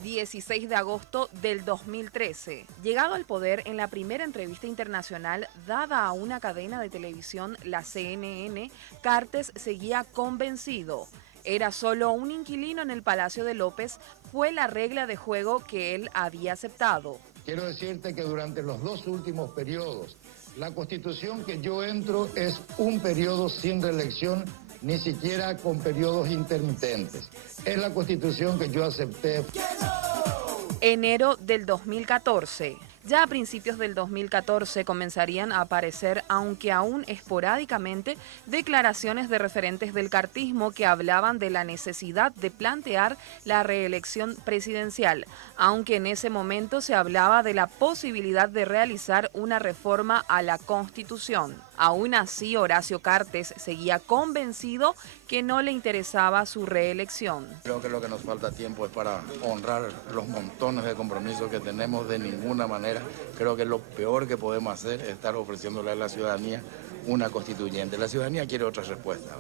16 de agosto del 2013. Llegado al poder en la primera entrevista internacional dada a una cadena de televisión, la CNN, Cartes seguía convencido. Era solo un inquilino en el Palacio de López, fue la regla de juego que él había aceptado. Quiero decirte que durante los 2 últimos periodos, la Constitución que yo entro es un periodo sin reelección, ni siquiera con periodos intermitentes. Es la Constitución que yo acepté. Enero del 2014. Ya a principios del 2014 comenzarían a aparecer, aunque aún esporádicamente, declaraciones de referentes del cartismo que hablaban de la necesidad de plantear la reelección presidencial, aunque en ese momento se hablaba de la posibilidad de realizar una reforma a la Constitución. Aún así, Horacio Cartes seguía convencido que no le interesaba su reelección. Creo que lo que nos falta tiempo es para honrar los montones de compromisos que tenemos. De ninguna manera creo que lo peor que podemos hacer es estar ofreciéndole a la ciudadanía una constituyente. La ciudadanía quiere otra respuesta.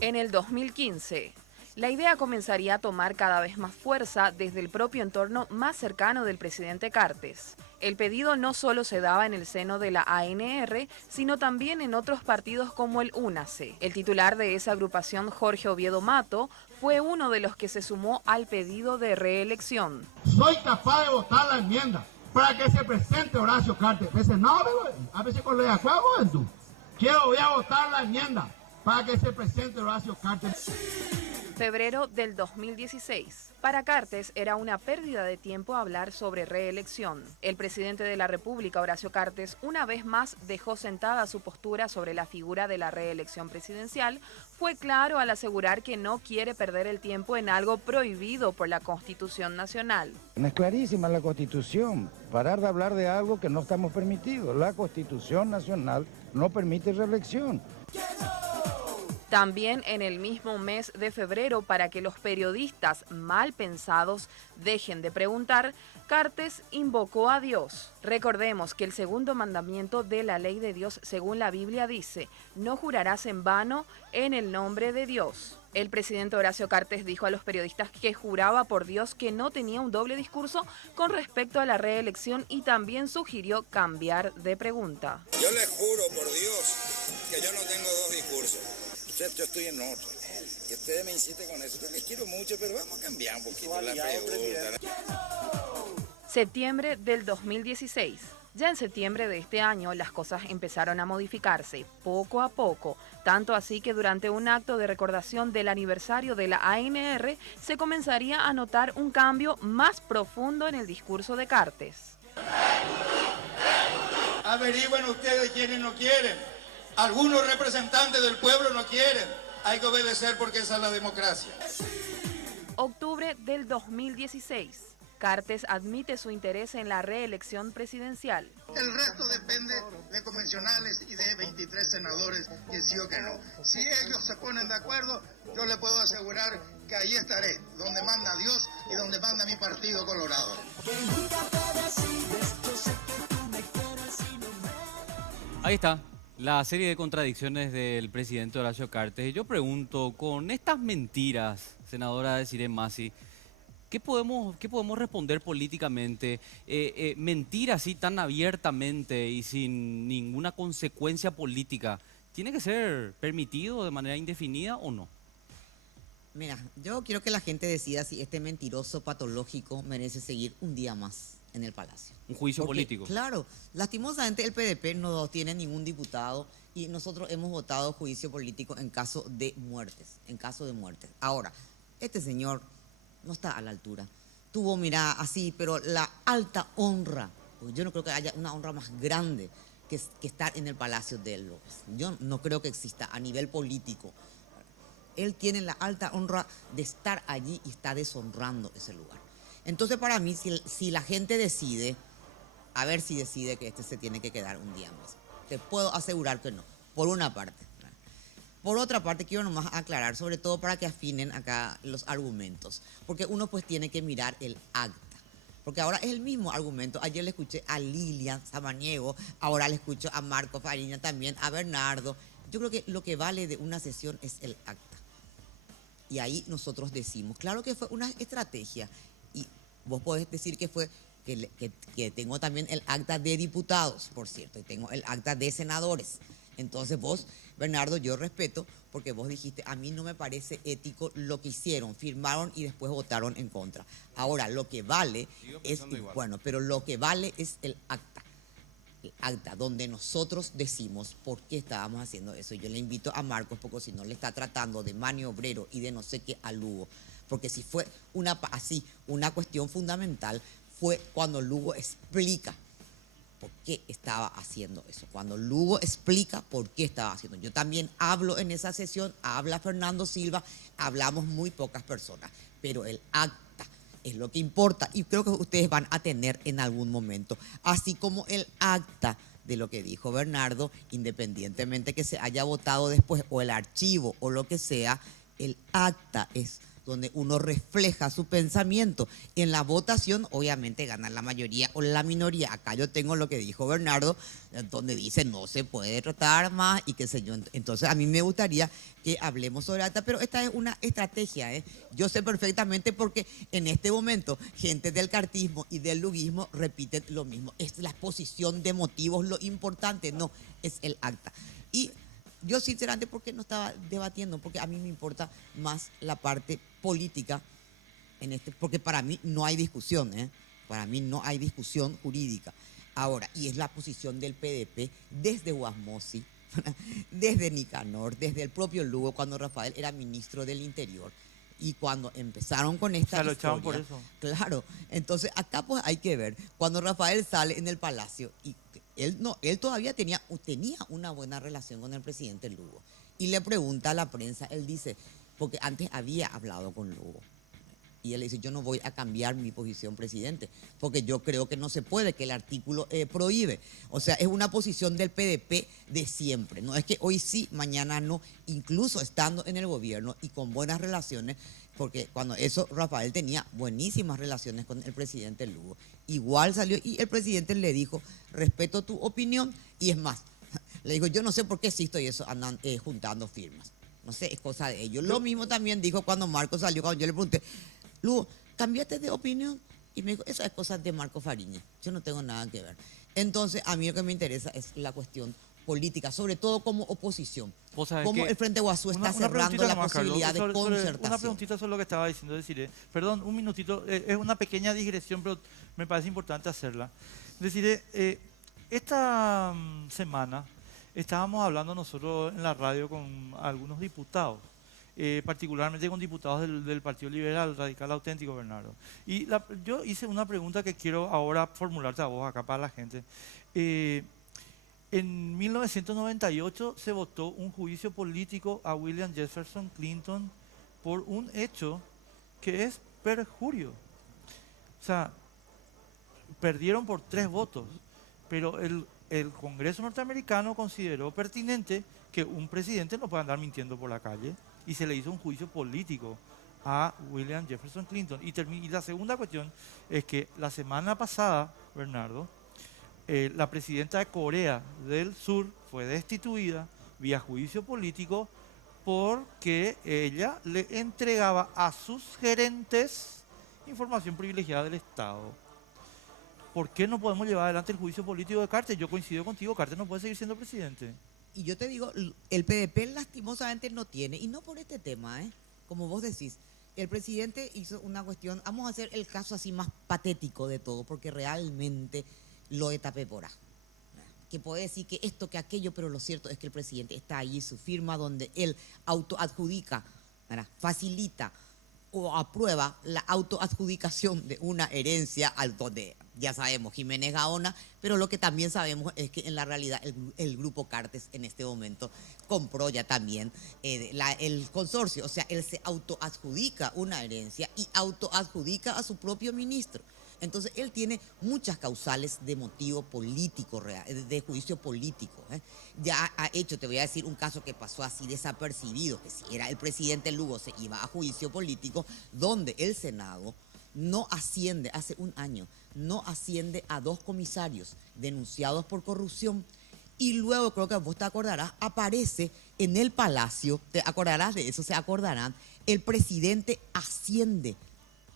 En el 2015, la idea comenzaría a tomar cada vez más fuerza desde el propio entorno más cercano del presidente Cartes. El pedido no solo se daba en el seno de la ANR, sino también en otros partidos como el UNACE. El titular de esa agrupación, Jorge Oviedo Mato, fue uno de los que se sumó al pedido de reelección. Soy capaz de votar la enmienda para que se presente Horacio Cartes. Dice, no, a veces con la juego tú. Voy a votar la enmienda para que se presente Horacio Cartes. Febrero del 2016. Para Cartes era una pérdida de tiempo hablar sobre reelección. El presidente de la República, Horacio Cartes, una vez más dejó sentada su postura sobre la figura de la reelección presidencial. Fue claro al asegurar que no quiere perder el tiempo en algo prohibido por la Constitución Nacional. Es clarísima la Constitución. Parar de hablar de algo que no estamos permitidos. La Constitución Nacional no permite reelección. También en el mismo mes de febrero, para que los periodistas mal pensados dejen de preguntar, Cartes invocó a Dios. Recordemos que el segundo mandamiento de la ley de Dios, según la Biblia, dice: no jurarás en vano en el nombre de Dios. El presidente Horacio Cartes dijo a los periodistas que juraba por Dios que no tenía un doble discurso con respecto a la reelección y también sugirió cambiar de pregunta. Yo les juro por Dios que yo no tengo dos discursos. Yo estoy en otro. Que ustedes me insisten con eso. Yo les quiero mucho, pero vamos a cambiar un poquito la pregunta. Septiembre del 2016. Ya en septiembre de este año las cosas empezaron a modificarse poco a poco, tanto así que durante un acto de recordación del aniversario de la ANR se comenzaría a notar un cambio más profundo en el discurso de Cartes. Averigüen ustedes quiénes no quieren. Algunos representantes del pueblo no quieren. Hay que obedecer porque esa es la democracia. Octubre del 2016. Cartes admite su interés en la reelección presidencial. El resto depende de convencionales y de 23 senadores, que sí o que no. Si ellos se ponen de acuerdo, yo le puedo asegurar que ahí estaré, donde manda Dios y donde manda mi partido Colorado. Ahí está. La serie de contradicciones del presidente Horacio Cartes. Y yo pregunto, con estas mentiras, senadora Desirée Massi, ¿qué podemos responder políticamente? Mentir así tan abiertamente y sin ninguna consecuencia política, ¿tiene que ser permitido de manera indefinida o no? Mira, yo quiero que la gente decida si este mentiroso patológico merece seguir un día más. en el Palacio. Un juicio político. Claro, lastimosamente el PDP no tiene ningún diputado y nosotros hemos votado juicio político en caso de muertes, Ahora, este señor no está a la altura. Tuvo, mira, así, pero la alta honra, porque yo no creo que haya una honra más grande que estar en el Palacio de López. Yo no creo que exista a nivel político. Él tiene la alta honra de estar allí y está deshonrando ese lugar. Entonces, para mí, si la gente decide, a ver si decide que este se tiene que quedar un día más. Te puedo asegurar que no, por una parte. Por otra parte, quiero nomás aclarar, sobre todo para que afinen acá los argumentos, porque uno pues tiene que mirar el acta. Porque ahora es el mismo argumento. Ayer le escuché a Lilian Samaniego, ahora le escucho a Marco Fariña también, a Bernardo. Yo creo que lo que vale de una sesión es el acta. Y ahí nosotros decimos, claro que fue una estrategia. Y vos podés decir que fue, que tengo también el acta de diputados, por cierto, y tengo el acta de senadores. Entonces vos, Bernardo, yo respeto, porque vos dijiste, a mí no me parece ético lo que hicieron, firmaron y después votaron en contra. Ahora, lo que vale es, bueno, pero lo que vale es el acta, donde nosotros decimos por qué estábamos haciendo eso. Yo le invito a Marcos, porque si no le está tratando de maniobrero y de no sé qué a Lugo, porque si fue una cuestión fundamental, fue cuando Lugo explica por qué estaba haciendo eso. Cuando Lugo explica por qué estaba haciendo. Yo también hablo en esa sesión, habla Fernando Silva, hablamos muy pocas personas, pero el acta es lo que importa y creo que ustedes van a tener en algún momento, así como el acta de lo que dijo Bernardo, independientemente que se haya votado después o el archivo o lo que sea, el acta es donde uno refleja su pensamiento. En la votación, obviamente, gana la mayoría o la minoría. Acá yo tengo lo que dijo Bernardo, donde dice no se puede tratar más y qué sé yo. Entonces, a mí me gustaría que hablemos sobre acta, pero esta es una estrategia, ¿eh? Yo sé perfectamente porque en este momento gente del cartismo y del luguismo repiten lo mismo. Es la exposición de motivos lo importante, no es el acta. Y yo sinceramente, ¿por qué no estaba debatiendo? Porque a mí me importa más la parte política, porque para mí no hay discusión, para mí no hay discusión jurídica. Ahora, y es la posición del PDP desde Guasmosi, desde Nicanor, desde el propio Lugo, cuando Rafael era ministro del Interior. Y cuando empezaron con esta lo historia, echaban por eso. Claro, entonces acá pues hay que ver, cuando Rafael sale en el Palacio y él todavía tenía una buena relación con el presidente Lugo. Y le pregunta a la prensa, él dice, porque antes había hablado con Lugo. Y él dice, yo no voy a cambiar mi posición, presidente, porque yo creo que no se puede, que el artículo prohíbe. O sea, es una posición del PDP de siempre. No es que hoy sí, mañana no, incluso estando en el gobierno y con buenas relaciones, porque cuando eso Rafael tenía buenísimas relaciones con el presidente Lugo. Igual salió y el presidente le dijo, respeto tu opinión, y es más, le dijo, yo no sé por qué Sisto y eso andan juntando firmas. No sé, es cosa de ellos. Lo mismo también dijo cuando Marco salió, cuando yo le pregunté, Lugo, ¿cambiaste de opinión? Y me dijo, eso es cosa de Marco Fariña, yo no tengo nada que ver. Entonces, a mí lo que me interesa es la cuestión política, sobre todo como oposición. Cómo el Frente Guazú está cerrando la posibilidad de concertación. Una preguntita sobre lo que estaba diciendo, deciré, perdón, un minutito, es una pequeña digresión, pero me parece importante hacerla. Deciré, esta semana estábamos hablando nosotros en la radio con algunos diputados, particularmente con diputados del Partido Liberal, Radical Auténtico, Bernardo. Y yo hice una pregunta que quiero ahora formularte a vos acá para la gente. En 1998 se votó un juicio político a William Jefferson Clinton por un hecho que es perjurio. O sea, perdieron por 3 votos, pero el Congreso norteamericano consideró pertinente que un presidente no pueda andar mintiendo por la calle y se le hizo un juicio político a William Jefferson Clinton. Y la segunda cuestión es que la semana pasada, Bernardo, la presidenta de Corea del Sur fue destituida vía juicio político porque ella le entregaba a sus gerentes información privilegiada del Estado. ¿Por qué no podemos llevar adelante el juicio político de Carter? Yo coincido contigo, Carter no puede seguir siendo presidente. Y yo te digo, el PDP lastimosamente no tiene, y no por este tema, como vos decís, el presidente hizo una cuestión, vamos a hacer el caso así más patético de todo, porque realmente lo de Tapepora. Que puede decir que esto, que aquello, pero lo cierto es que el presidente está allí, su firma, donde él autoadjudica, ¿verdad?, facilita o aprueba la autoadjudicación de una herencia al donde ya sabemos Jiménez Gaona, pero lo que también sabemos es que en la realidad el grupo Cartes en este momento compró ya también el consorcio, o sea, él se autoadjudica una herencia y autoadjudica a su propio ministro. Entonces, él tiene muchas causales de motivo político, de juicio político. Ya ha hecho, te voy a decir un caso que pasó así desapercibido, que si era el presidente Lugo se iba a juicio político, donde el Senado no asciende, hace un año, no asciende a 2 comisarios denunciados por corrupción. Y luego, creo que vos te acordarás, aparece en el Palacio, te acordarás de eso, se acordarán, el presidente asciende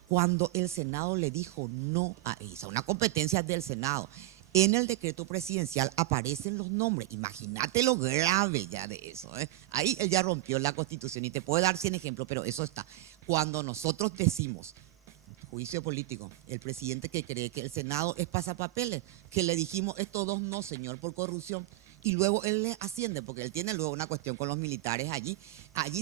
cuando el Senado le dijo no a esa, una competencia del Senado. En el decreto presidencial aparecen los nombres. Imagínate lo grave ya de eso. Ahí él ya rompió la Constitución y te puedo dar 100 ejemplos, pero eso está. Cuando nosotros decimos juicio político, el presidente que cree que el Senado es pasapapeles, que le dijimos estos 2 no, señor, por corrupción, y luego él le asciende, porque él tiene luego una cuestión con los militares allí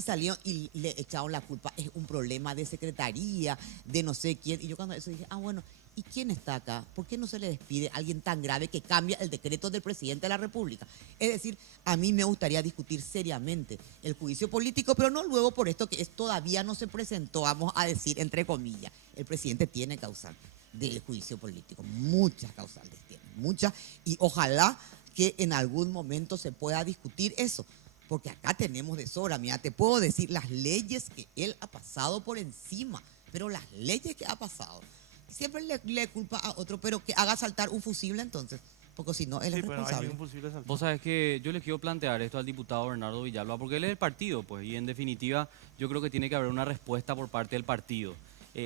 salió y le echaron la culpa, es un problema de secretaría, de no sé quién, y yo cuando eso dije, bueno, ¿y quién está acá? ¿Por qué no se le despide a alguien tan grave que cambia el decreto del presidente de la República? Es decir, a mí me gustaría discutir seriamente el juicio político, pero no luego por esto que todavía no se presentó, vamos a decir, entre comillas. El presidente tiene causal del juicio político, muchas causales tiene, muchas, y ojalá que en algún momento se pueda discutir eso, porque acá tenemos de sobra. Mira, te puedo decir las leyes que él ha pasado por encima, pero las leyes que ha pasado, siempre le culpa a otro, pero que haga saltar un fusible entonces, porque si no, él es responsable. Vos sabés que yo le quiero plantear esto al diputado Bernardo Villalba, porque él es el partido, pues, y en definitiva yo creo que tiene que haber una respuesta por parte del partido.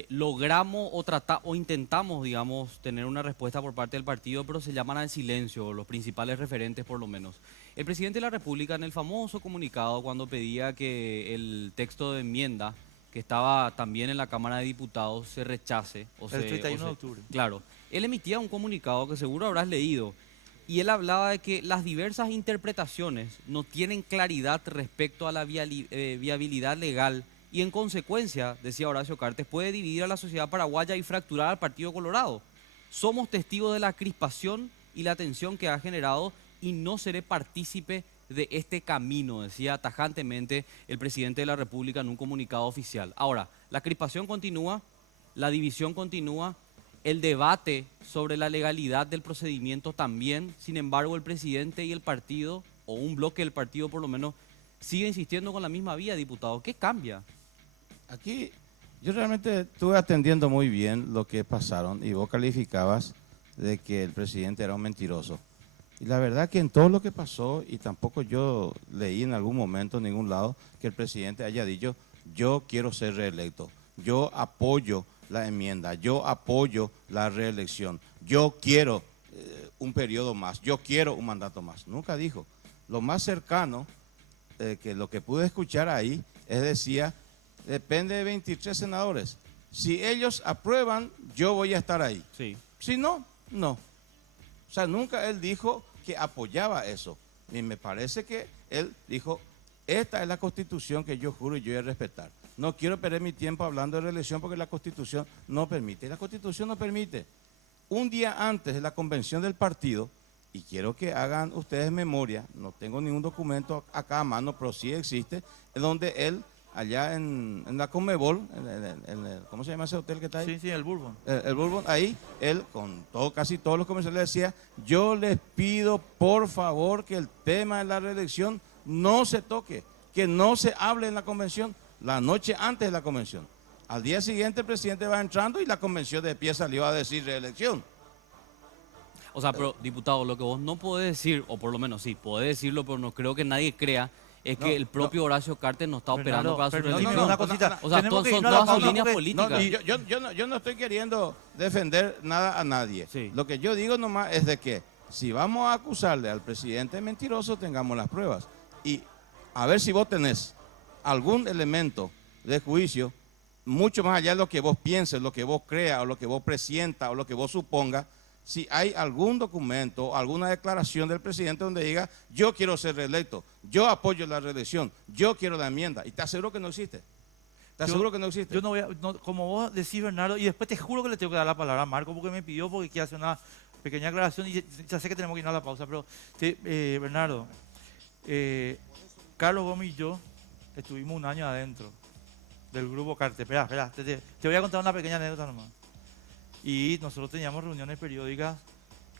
Logramos o intentamos, digamos, tener una respuesta por parte del partido, pero se llaman al silencio, los principales referentes por lo menos. El presidente de la República, en el famoso comunicado, cuando pedía que el texto de enmienda, que estaba también en la Cámara de Diputados, se rechace. El 31 de octubre. Claro, él emitía un comunicado que seguro habrás leído, y él hablaba de que las diversas interpretaciones no tienen claridad respecto a la viabilidad legal, y en consecuencia, decía Horacio Cartes, puede dividir a la sociedad paraguaya y fracturar al Partido Colorado. Somos testigos de la crispación y la tensión que ha generado y no seré partícipe de este camino, decía tajantemente el presidente de la República en un comunicado oficial. Ahora, la crispación continúa, la división continúa, el debate sobre la legalidad del procedimiento también. Sin embargo, el presidente y el partido, o un bloque del partido por lo menos, sigue insistiendo con la misma vía, diputado. ¿Qué cambia? Aquí yo realmente estuve atendiendo muy bien lo que pasaron y vos calificabas de que el presidente era un mentiroso. Y la verdad que en todo lo que pasó, y tampoco yo leí en algún momento en ningún lado que el presidente haya dicho, yo quiero ser reelecto, yo apoyo la enmienda, yo apoyo la reelección, yo quiero un periodo más, yo quiero un mandato más. Nunca dijo. Lo más cercano que lo que pude escuchar ahí es decía, depende de 23 senadores. Si ellos aprueban, yo voy a estar ahí. Sí. Si no, no. O sea, nunca él dijo que apoyaba eso. Y me parece que él dijo, esta es la Constitución que yo juro y yo voy a respetar. No quiero perder mi tiempo hablando de reelección porque la Constitución no permite. Y la Constitución no permite. Un día antes de la convención del partido, y quiero que hagan ustedes memoria, no tengo ningún documento acá a mano, pero sí existe, en donde él, allá en la Conmebol, ¿cómo se llama ese hotel que está ahí? Sí, el Bourbon. El Bourbon, ahí, él con casi todos los comerciales decía, yo les pido por favor que el tema de la reelección no se toque, que no se hable en la convención la noche antes de la convención. Al día siguiente el presidente va entrando y la convención de pie salió a decir reelección. O sea, pero diputado, lo que vos no podés decir, o por lo menos sí, podés decirlo, pero no creo que nadie crea, es que el propio Horacio Cartes no está operando para su reelección. Una cosita. O sea, son todas sus líneas políticas. Yo no estoy queriendo defender nada a nadie. Sí. Lo que yo digo nomás es de que si vamos a acusarle al presidente mentiroso, tengamos las pruebas. Y a ver si vos tenés algún elemento de juicio mucho más allá de lo que vos pienses, lo que vos creas, o lo que vos presientas, o lo que vos supongas, si hay algún documento, alguna declaración del presidente donde diga, yo quiero ser reelecto, yo apoyo la reelección, yo quiero la enmienda, y te aseguro que no existe. ¿Estás seguro que no existe? Yo no voy a, como vos decís, Bernardo, y después te juro que le tengo que dar la palabra a Marco porque me pidió, porque quiere hacer una pequeña aclaración y ya sé que tenemos que ir a la pausa, pero Bernardo, Carlos Gómez y yo estuvimos un año adentro del grupo Carte. Espera, te voy a contar una pequeña anécdota nomás. Y nosotros teníamos reuniones periódicas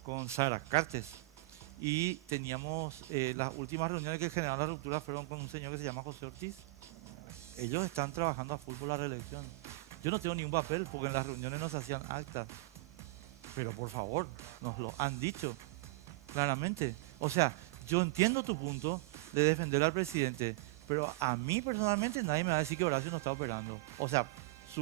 con Sara Cartes y teníamos las últimas reuniones que generaron la ruptura fueron con un señor que se llama José Ortiz. Ellos están trabajando a full por la reelección. Yo no tengo ningún papel porque en las reuniones no se hacían actas. Pero por favor, nos lo han dicho claramente. O sea, yo entiendo tu punto de defender al presidente, pero a mí personalmente nadie me va a decir que Horacio no está operando. O sea,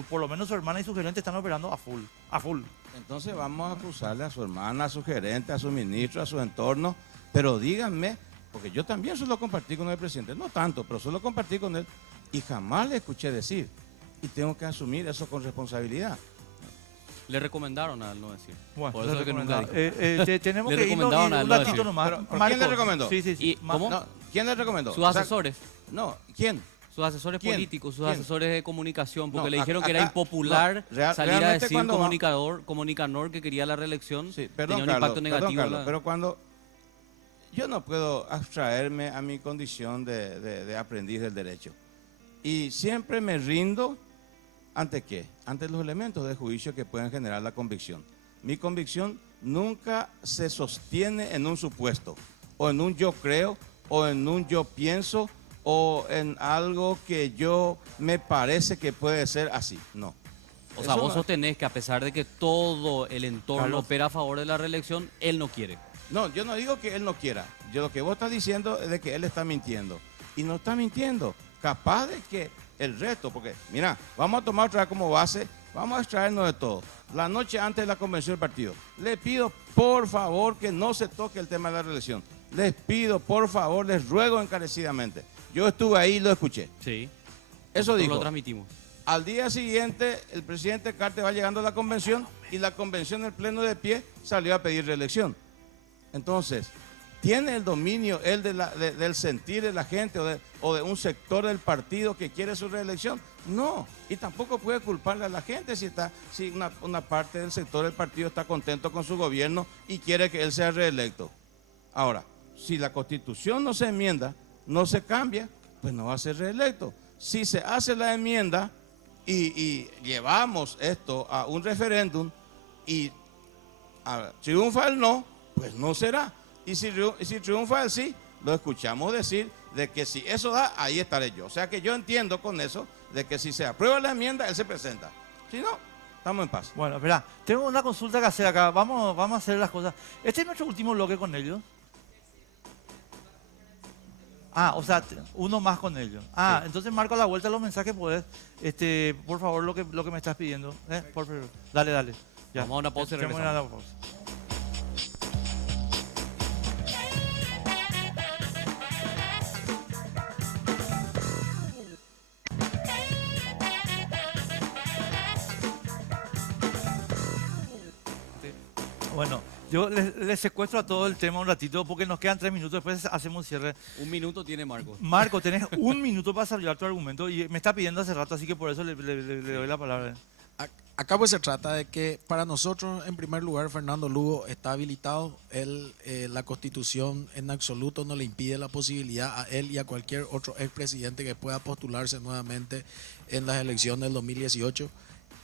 por lo menos su hermana y su gerente están operando a full. Entonces vamos a acusarle a su hermana, a su gerente, a su ministro, a su entorno, pero díganme, porque yo también suelo compartir con el presidente, no tanto, pero suelo compartir con él, y jamás le escuché decir, y tengo que asumir eso con responsabilidad. Le recomendaron a él no decir. Bueno, por eso es que nunca dijo. Tenemos Le que irnos recomendaron a él un no ratito decir. nomás. ¿Pero quién le recomendó? Sí. ¿Y cómo? No, ¿quién le recomendó? Sus asesores. No, ¿quién? Sus asesores ¿Quién? políticos, sus ¿Quién? asesores de comunicación, porque No, le dijeron que acá- era impopular no, salir a realmente decir cuando comunicador que quería la reelección, Perdón, tenía un Carlos, impacto negativo. Carlos, pero cuando yo no puedo abstraerme a mi condición de aprendiz del derecho. Y siempre me rindo ¿ante qué? Ante los elementos de juicio que pueden generar la convicción. Mi convicción nunca se sostiene en un supuesto, o en un yo creo, o en un yo pienso, o en algo que yo me parece que puede ser así. No. O sea, Eso vos no- sostenés que a pesar de que todo el entorno Carlos. opera a favor de la reelección, él no quiere. No, yo no digo que él no quiera. Yo lo que vos estás diciendo es de que él está mintiendo. Y no está mintiendo. Capaz de que el resto, porque mira, vamos a tomar otra vez como base, vamos a extraernos de todo. La noche antes de la convención del partido, le pido por favor que no se toque el tema de la reelección. Les pido por favor, les ruego encarecidamente. Yo estuve ahí y lo escuché. Sí. Eso Nosotros dijo. lo transmitimos. Al día siguiente, el presidente Cartes va llegando a la convención y la convención, el pleno de pie, salió a pedir reelección. Entonces, ¿tiene el dominio él del sentir de la gente o de un sector del partido que quiere su reelección? No, y tampoco puede culparle a la gente si una parte del sector del partido está contento con su gobierno y quiere que él sea reelecto. Ahora, si la Constitución no se enmienda, no se cambia, pues no va a ser reelecto. Si se hace la enmienda y llevamos esto a un referéndum y triunfa el no, pues no será. Y si triunfa el sí, lo escuchamos decir de que si eso da, ahí estaré yo. O sea que yo entiendo con eso de que si se aprueba la enmienda, él se presenta. Si no, estamos en paz. Bueno, espera, tengo una consulta que hacer acá. Vamos a hacer las cosas. Este es nuestro último bloque con ellos. Ah, o sea, uno más con ellos. Ah, sí. Entonces marco a la vuelta los mensajes, puedes, por favor, lo que me estás pidiendo. Por favor, dale. Ya. Vamos a una pausa y Vamos a regresamos. una pausa. Bueno, yo les secuestro a todo el tema un ratito porque nos quedan 3 minutos, después hacemos un cierre. 1 minuto tiene Marco. Marco, tenés 1 minuto para desarrollar tu argumento y me está pidiendo hace rato, así que por eso le doy la palabra. Acá pues se trata de que para nosotros, en primer lugar, Fernando Lugo está habilitado. La Constitución en absoluto no le impide la posibilidad a él y a cualquier otro expresidente que pueda postularse nuevamente en las elecciones del 2018.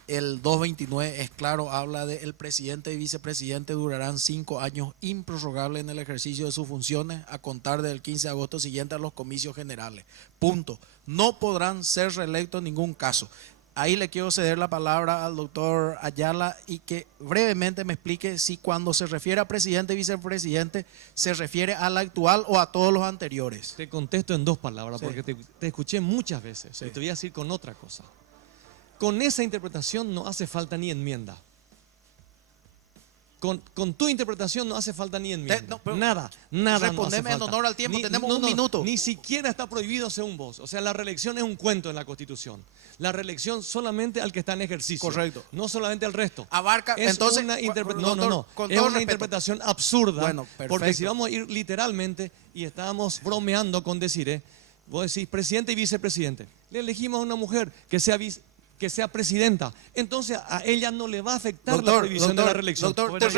El 229 es claro, habla de el presidente y vicepresidente durarán 5 años improrrogables en el ejercicio de sus funciones a contar del 15 de agosto siguiente a los comicios generales. Punto. No podrán ser reelectos en ningún caso. Ahí le quiero ceder la palabra al doctor Ayala y que brevemente me explique si cuando se refiere a presidente y vicepresidente se refiere al actual o a todos los anteriores. Te contesto en 2 palabras, Sí. porque te escuché muchas veces. Sí. Y te voy a decir con otra cosa. Con esa interpretación no hace falta ni enmienda. con tu interpretación no hace falta ni enmienda. No, pero nada. No hace respondeme en falta. honor al tiempo, tenemos un minuto. Ni siquiera está prohibido según vos. O sea, la reelección es un cuento en la Constitución. La reelección solamente al que está en ejercicio. Correcto. No solamente al resto. Abarca, es entonces, una doctor, es una interpretación absurda. Bueno, porque perfecto. si vamos a ir literalmente, y estábamos bromeando con Desiree, vos decís presidente y vicepresidente. Le elegimos a una mujer que sea presidenta. Entonces a ella no le va a afectar la prohibición de la reelección. Doctor, te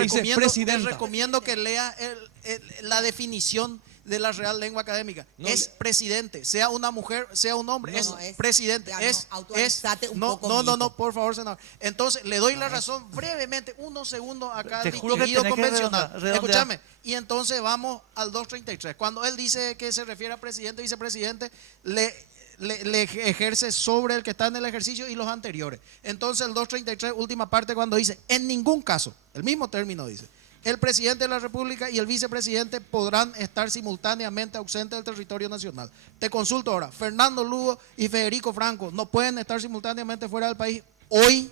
recomiendo que lea la definición de la Real Lengua Académica. Es presidente, sea una mujer, sea un hombre, es presidente. No, por favor, senador. Entonces, le doy la razón brevemente, unos segundos acá al distinguido convencional. Escúchame. Y entonces vamos al 233. Cuando él dice que se refiere a presidente, vicepresidente, le ejerce sobre el que está en el ejercicio y los anteriores. Entonces el 233, última parte, cuando dice, en ningún caso, el mismo término dice, el presidente de la República y el vicepresidente podrán estar simultáneamente ausentes del territorio nacional. Te consulto ahora, Fernando Lugo y Federico Franco no pueden estar simultáneamente fuera del país hoy.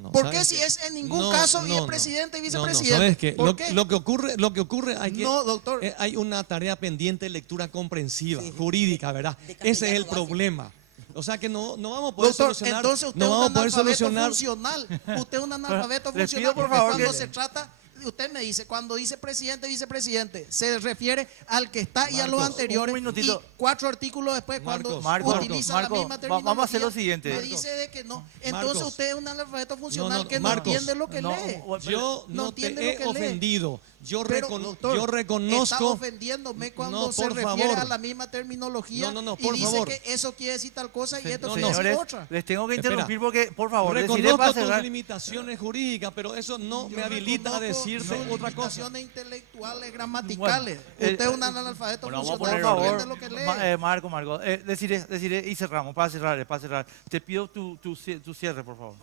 No, ¿Por qué si es en ningún caso y es presidente y vicepresidente? ¿Sabes qué? ¿Por qué? Lo que ocurre doctor. Hay una tarea pendiente de lectura comprensiva, jurídica, ¿verdad? Ese es el problema. O sea que no vamos a poder solucionar. Entonces usted no es un vamos a poder analfabeto funcionar. funcional. Usted es un analfabeto Les pido, funcional por porque favor, cuando que- se trata, usted me dice, cuando dice presidente, vicepresidente, se refiere al que está y a los Marcos, anteriores. un minutito. Y 4 artículos después, cuando Marcos, utiliza Marcos, la misma terminología, vamos a hacer lo siguiente. me dice de que no. Entonces Marcos. usted es un analfabeto funcional que Marcos, no entiende lo que lee. Yo no entiende te lo he que lee. ofendido. Yo Doctor, está reconozco. ofendiéndome cuando No, se por refiere favor. a la misma terminología No, y por dice favor. que eso quiere decir tal cosa y esto quiere Señores, decir otra. les tengo que Espera. interrumpir porque, por favor, deciré Reconozco para tus cerrar. limitaciones jurídicas, pero eso no me habilita a Reconozco decirte sus otra cosa. limitaciones intelectuales, gramaticales. Bueno, Usted es un analfabeto Bueno, funcional, por no favor, entiende lo que lee. Marco, deciré y cerramos, para cerrar. Te pido tu cierre, por favor.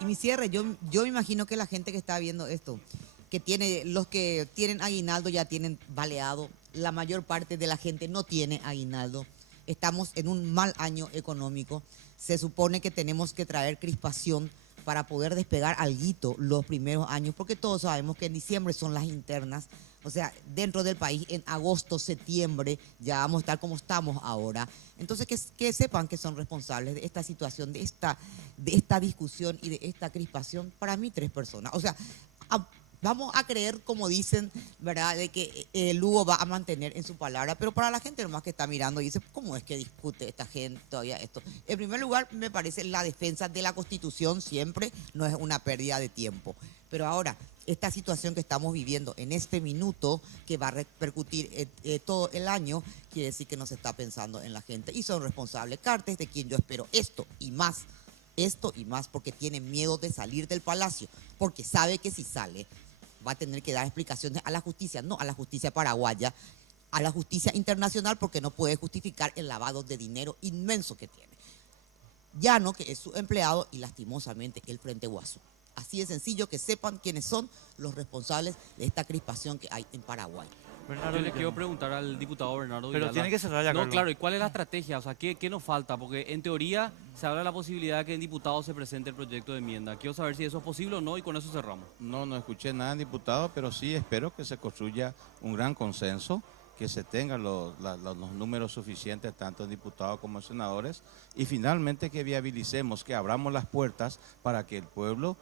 Y mi cierre, yo me imagino que la gente que está viendo esto, los que tienen aguinaldo ya tienen baleado, la mayor parte de la gente no tiene aguinaldo, estamos en un mal año económico, se supone que tenemos que traer crispación para poder despegar alguito los primeros años, porque todos sabemos que en diciembre son las internas, o sea, dentro del país en agosto, septiembre ya vamos a estar como estamos ahora. Entonces que sepan que son responsables de esta situación, de esta discusión y de esta crispación, para mí 3 personas. O sea, vamos a creer, como dicen, ¿verdad?, de que Lugo va a mantener en su palabra, pero para la gente nomás que está mirando y dice, ¿cómo es que discute esta gente todavía esto? En primer lugar, me parece la defensa de la Constitución siempre no es una pérdida de tiempo. Pero ahora, esta situación que estamos viviendo en este minuto, que va a repercutir todo el año, quiere decir que no se está pensando en la gente. Y son responsables Cartes, de quien yo espero esto y más, porque tiene miedo de salir del palacio, porque sabe que si sale va a tener que dar explicaciones a la justicia, no a la justicia paraguaya, a la justicia internacional, porque no puede justificar el lavado de dinero inmenso que tiene. Llano, que es su empleado, y lastimosamente el Frente Guasú. Así de sencillo, que sepan quiénes son los responsables de esta crispación que hay en Paraguay. Yo le quiero preguntar al diputado Bernardo Pero Villalba. tiene que cerrar ya, No, Carlos. claro, ¿y cuál es la estrategia? O sea, ¿qué nos falta? Porque en teoría se habla de la posibilidad de que en diputado se presente el proyecto de enmienda. Quiero saber si eso es posible o no y con eso cerramos. No escuché nada, diputado, pero sí espero que se construya un gran consenso, que se tengan los números suficientes, tanto en diputados como en senadores, y finalmente que viabilicemos, que abramos las puertas para que el pueblo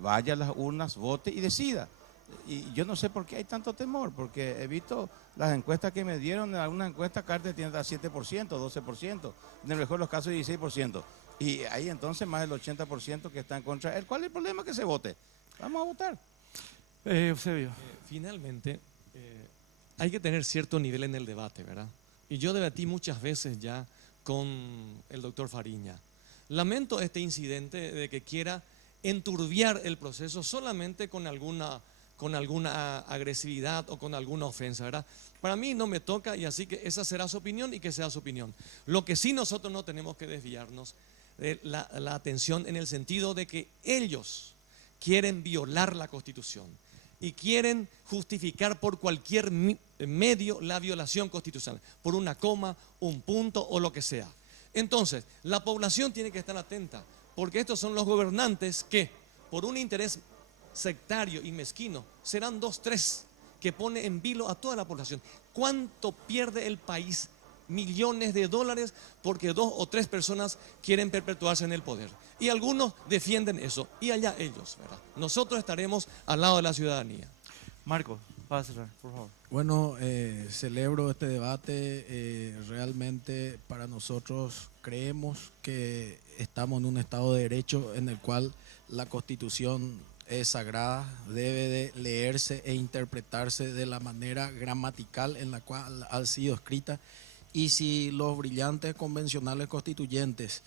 vaya a las urnas, vote y decida. Y yo no sé por qué hay tanto temor, porque he visto las encuestas que me dieron, en algunas encuestas Cartes tiene hasta 7%, 12%, en el mejor de los casos 16%. Y hay entonces más del 80% que está en contra de él. ¿Cuál es el problema? Que se vote. Vamos a votar. Eusebio. Finalmente, hay que tener cierto nivel en el debate, ¿verdad? Y yo debatí muchas veces ya con el doctor Fariña. Lamento este incidente de que quiera enturbiar el proceso solamente con alguna agresividad o con alguna ofensa, ¿verdad? Para mí no me toca, y así que esa será su opinión y que sea su opinión. Lo que sí nosotros no tenemos que desviarnos de la atención en el sentido de que ellos quieren violar la Constitución y quieren justificar por cualquier medio la violación constitucional, por una coma, un punto o lo que sea. Entonces, la población tiene que estar atenta, porque estos son los gobernantes que, por un interés sectario y mezquino, serán 2, 3 que pone en vilo a toda la población. ¿Cuánto pierde el país? Millones de dólares porque 2 o 3 personas quieren perpetuarse en el poder. Y algunos defienden eso. Y allá ellos, ¿verdad? Nosotros estaremos al lado de la ciudadanía. Marcos, para cerrar, por favor. Bueno, celebro este debate. Realmente para nosotros creemos que estamos en un Estado de Derecho en el cual la Constitución es sagrada, debe de leerse e interpretarse de la manera gramatical en la cual ha sido escrita. Y si los brillantes convencionales constituyentes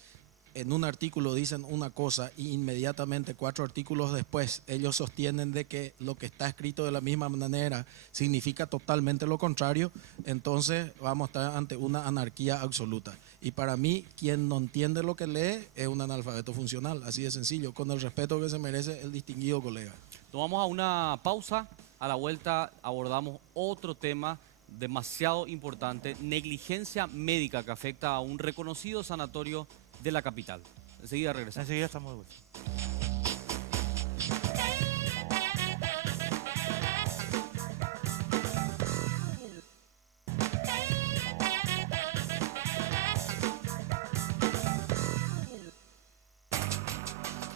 en un artículo dicen una cosa y inmediatamente 4 artículos después ellos sostienen de que lo que está escrito de la misma manera significa totalmente lo contrario, entonces vamos a estar ante una anarquía absoluta. Y para mí, quien no entiende lo que lee es un analfabeto funcional, así de sencillo, con el respeto que se merece el distinguido colega. Tomamos a una pausa, a la vuelta abordamos otro tema demasiado importante, negligencia médica que afecta a un reconocido sanatorio de la capital. Enseguida regresamos. Enseguida estamos de vuelta.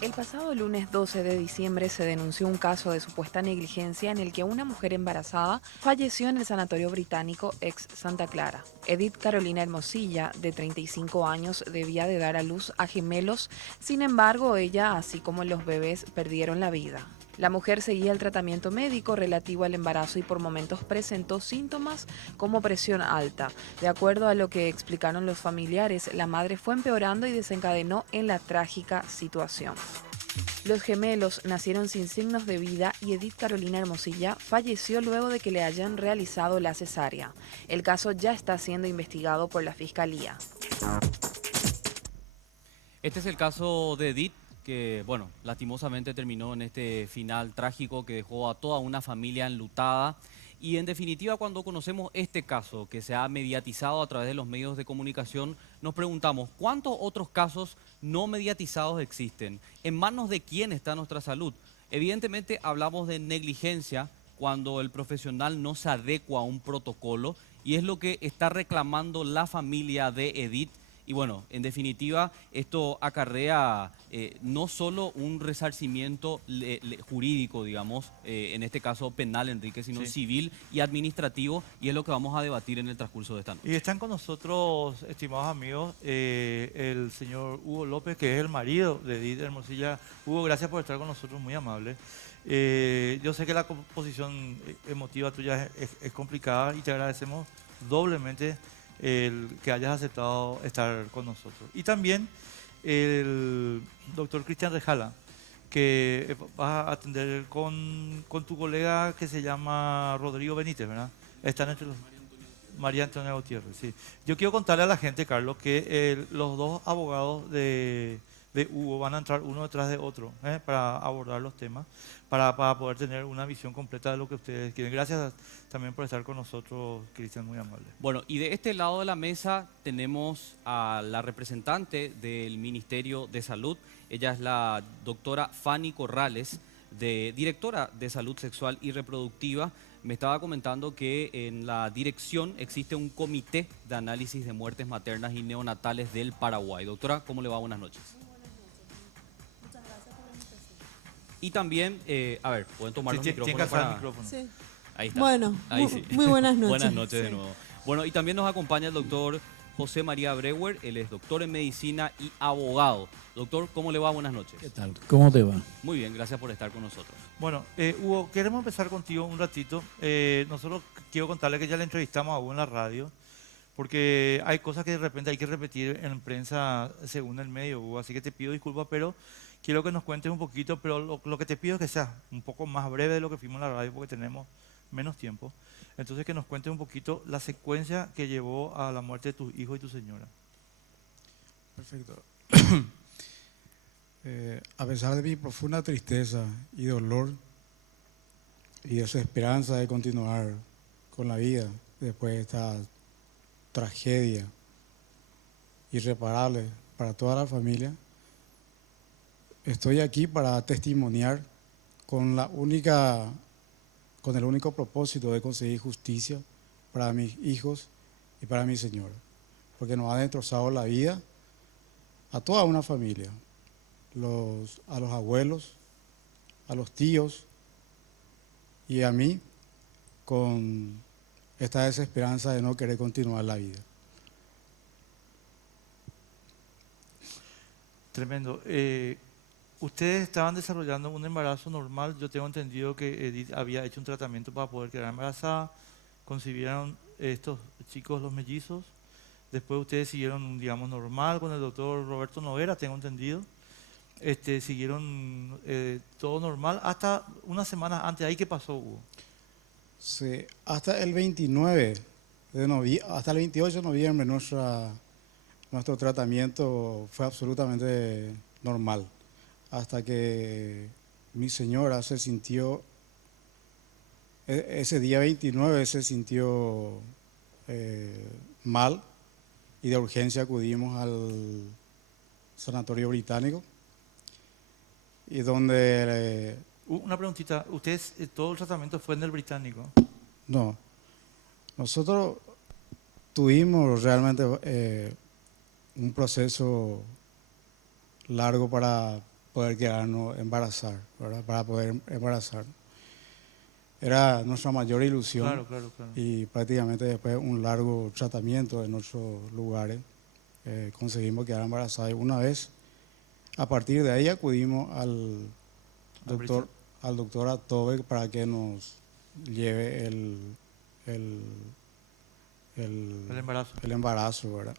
El pasado lunes 12 de diciembre se denunció un caso de supuesta negligencia en el que una mujer embarazada falleció en el sanatorio británico ex Santa Clara. Edith Carolina Hermosilla, de 35 años, debía de dar a luz a gemelos, sin embargo ella, así como los bebés, perdieron la vida. La mujer seguía el tratamiento médico relativo al embarazo y por momentos presentó síntomas como presión alta. De acuerdo a lo que explicaron los familiares, la madre fue empeorando y desencadenó en la trágica situación. Los gemelos nacieron sin signos de vida y Edith Carolina Hermosilla falleció luego de que le hayan realizado la cesárea. El caso ya está siendo investigado por la Fiscalía. Este es el caso de Edith, que, bueno, lastimosamente terminó en este final trágico que dejó a toda una familia enlutada. Y en definitiva, cuando conocemos este caso que se ha mediatizado a través de los medios de comunicación, nos preguntamos, ¿cuántos otros casos no mediatizados existen? ¿En manos de quién está nuestra salud? Evidentemente hablamos de negligencia cuando el profesional no se adecua a un protocolo, y es lo que está reclamando la familia de Edith. Y bueno, en definitiva, esto acarrea no solo un resarcimiento jurídico, digamos, en este caso penal, Enrique, sino civil y administrativo, y es lo que vamos a debatir en el transcurso de esta noche. Y están con nosotros, estimados amigos, el señor Hugo López, que es el marido de Edith Hermosilla. Hugo, gracias por estar con nosotros, muy amable. Yo sé que la composición emotiva tuya es complicada y te agradecemos doblemente el que hayas aceptado estar con nosotros. Y también el doctor Cristian Rejala, que vas a atender con tu colega que se llama Rodrigo Benítez, ¿verdad? Están entre los... María Antonia Gutiérrez, sí. Yo quiero contarle a la gente, Carlos, que los dos abogados de Hugo van a entrar uno detrás de otro para abordar los temas, para poder tener una visión completa de lo que ustedes quieren. Gracias también por estar con nosotros, Cristian, muy amable. Bueno, y de este lado de la mesa tenemos a la representante del Ministerio de Salud. Ella es la doctora Fanny Corrales, directora de Salud Sexual y Reproductiva. Me estaba comentando que en la dirección existe un comité de análisis de muertes maternas y neonatales del Paraguay. Doctora, ¿cómo le va? Buenas noches. Y también, a ver, pueden tomar los micrófonos para... Sí. Ahí está. Bueno, ahí sí. muy buenas noches. Buenas noches de nuevo. Bueno, y también nos acompaña el doctor José María Breuer. Él es doctor en medicina y abogado. Doctor, ¿cómo le va? Buenas noches. ¿Qué tal? ¿Cómo te va? Muy bien, gracias por estar con nosotros. Bueno, Hugo, queremos empezar contigo un ratito. Nosotros quiero contarle que ya le entrevistamos a Hugo en la radio, porque hay cosas que de repente hay que repetir en prensa según el medio, Hugo, así que te pido disculpas, pero quiero que nos cuentes un poquito, pero lo que te pido es que sea un poco más breve de lo que fuimos en la radio, porque tenemos menos tiempo. Entonces, que nos cuentes un poquito la secuencia que llevó a la muerte de tus hijos y tu señora. Perfecto. A pesar de mi profunda tristeza y dolor y desesperanza de continuar con la vida después de esta tragedia irreparable para toda la familia, estoy aquí para testimoniar con el único propósito de conseguir justicia para mis hijos y para mi señora, porque nos ha destrozado la vida a toda una familia, a los abuelos, a los tíos y a mí, con esta desesperanza de no querer continuar la vida. Tremendo. Ustedes estaban desarrollando un embarazo normal. Yo tengo entendido que Edith había hecho un tratamiento para poder quedar embarazada. Concibieron estos chicos, los mellizos. Después ustedes siguieron, digamos, normal con el doctor Roberto Noguera, tengo entendido. Siguieron todo normal hasta unas semanas antes. ¿Ahí qué pasó, Hugo? Sí, hasta el 29 de noviembre, hasta el 28 de noviembre nuestro tratamiento fue absolutamente normal, hasta que mi señora se sintió, ese día 29 se sintió mal y de urgencia acudimos al Sanatorio Británico y donde... Una preguntita, ¿ustedes todo el tratamiento fue en el Británico? No, nosotros tuvimos realmente un proceso largo para poder quedarnos embarazar, ¿verdad? Para poder embarazar. Era nuestra mayor ilusión. Claro, claro, claro. Y prácticamente después de un largo tratamiento en otros lugares conseguimos quedar embarazados. Y una vez, a partir de ahí acudimos al doctor Atobe para que nos lleve el embarazo, ¿verdad?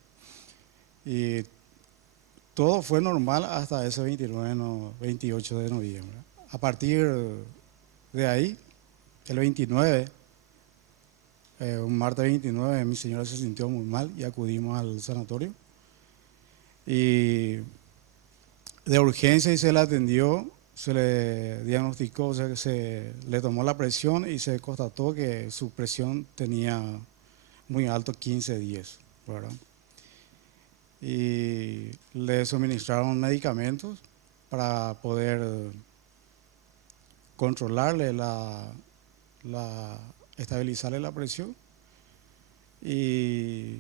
Y todo fue normal hasta ese 28 de noviembre. A partir de ahí, el 29, un martes 29, mi señora se sintió muy mal y acudimos al sanatorio. Y de urgencia y se la atendió, se le diagnosticó, o sea, que se le tomó la presión y se constató que su presión tenía muy alto, 15-10, ¿verdad? Y le suministraron medicamentos para poder controlarle estabilizarle la presión. Y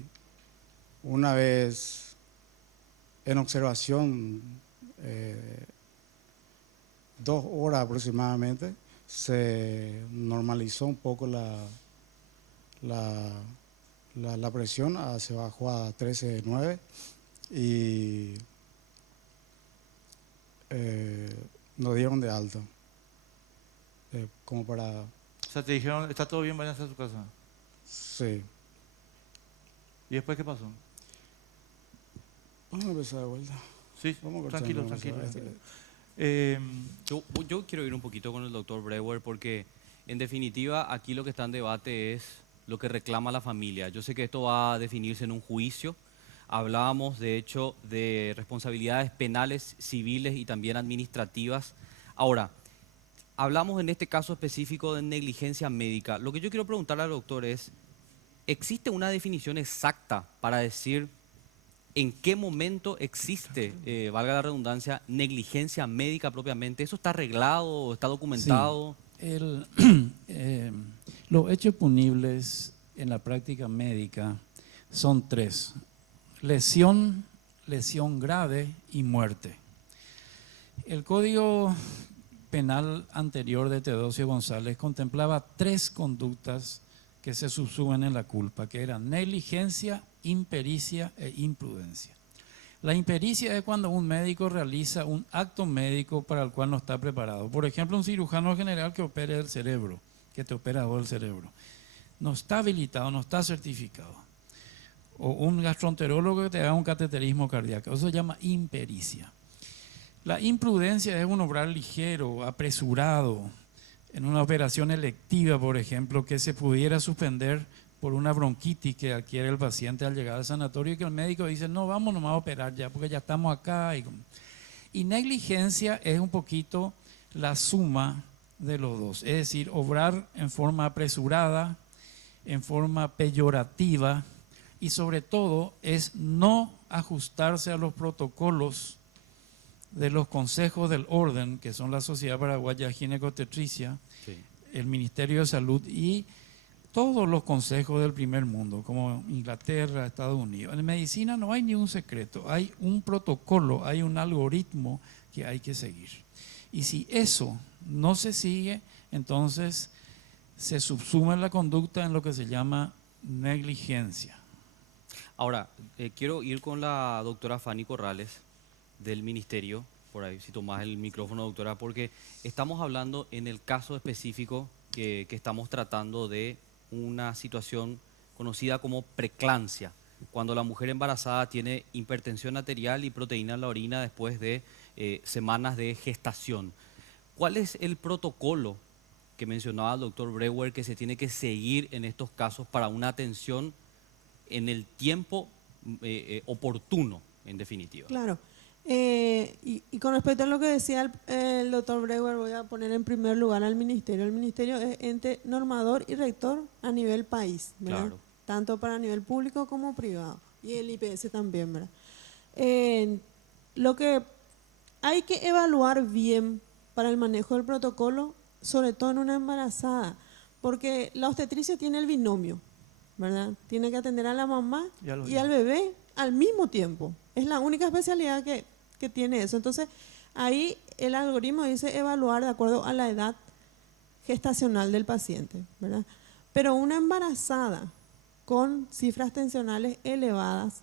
una vez en observación, 2 horas aproximadamente, se normalizó un poco la presión, se bajó a 13,9 y nos dieron de alta. Como para... O sea, te dijeron, está todo bien, váyanse a su casa. Sí. ¿Y después qué pasó? Vamos a empezar de vuelta. Sí, tranquilo. Yo quiero ir un poquito con el doctor Brewer porque en definitiva aquí lo que está en debate es lo que reclama la familia. Yo sé que esto va a definirse en un juicio. Hablábamos de hecho de responsabilidades penales, civiles y también administrativas. Ahora, hablamos en este caso específico de negligencia médica. Lo que yo quiero preguntarle al doctor es, ¿existe una definición exacta para decir en qué momento existe, valga la redundancia, negligencia médica propiamente? ¿Eso está arreglado, está documentado? Sí. Los hechos punibles en la práctica médica son 3. Lesión, lesión grave y muerte. El Código Penal anterior de Teodosio González contemplaba 3 conductas que se subsumen en la culpa, que eran negligencia, impericia e imprudencia. La impericia es cuando un médico realiza un acto médico para el cual no está preparado. Por ejemplo, un cirujano general que opere el cerebro, que te opera el cerebro. No está habilitado, no está certificado. O un gastroenterólogo que te haga un cateterismo cardíaco. Eso se llama impericia. La imprudencia es un obrar ligero, apresurado, en una operación electiva, por ejemplo, que se pudiera suspender por una bronquitis que adquiere el paciente al llegar al sanatorio y que el médico dice, no, vamos nomás a operar ya, porque ya estamos acá. Y negligencia es un poquito la suma de los dos, es decir, obrar en forma apresurada, en forma peyorativa y sobre todo es no ajustarse a los protocolos de los consejos del orden, que son la Sociedad Paraguaya de Ginecoobstetricia, el Ministerio de Salud y todos los consejos del primer mundo, como Inglaterra, Estados Unidos. En medicina no hay ni un secreto, hay un protocolo, hay un algoritmo que hay que seguir. Y si eso no se sigue, entonces se subsume la conducta en lo que se llama negligencia. Ahora, quiero ir con la doctora Fanny Corrales del Ministerio, por ahí, si tomás el micrófono, doctora, porque estamos hablando en el caso específico que estamos tratando de una situación conocida como preeclampsia, cuando la mujer embarazada tiene hipertensión arterial y proteína en la orina después de semanas de gestación. ¿Cuál es el protocolo que mencionaba el doctor Brewer que se tiene que seguir en estos casos para una atención en el tiempo oportuno, en definitiva? Claro. Y con respecto a lo que decía el doctor Brewer, voy a poner en primer lugar al Ministerio. El Ministerio es ente normador y rector a nivel país, ¿verdad? Claro. Tanto para nivel público como privado. Y el IPS también, ¿verdad? Lo que hay que evaluar bien para el manejo del protocolo, sobre todo en una embarazada, porque la obstetricia tiene el binomio, ¿verdad? Tiene que atender a la mamá y al bebé al mismo tiempo. Es la única especialidad que tiene eso. Entonces, ahí el algoritmo dice evaluar de acuerdo a la edad gestacional del paciente, ¿verdad? Pero una embarazada con cifras tensionales elevadas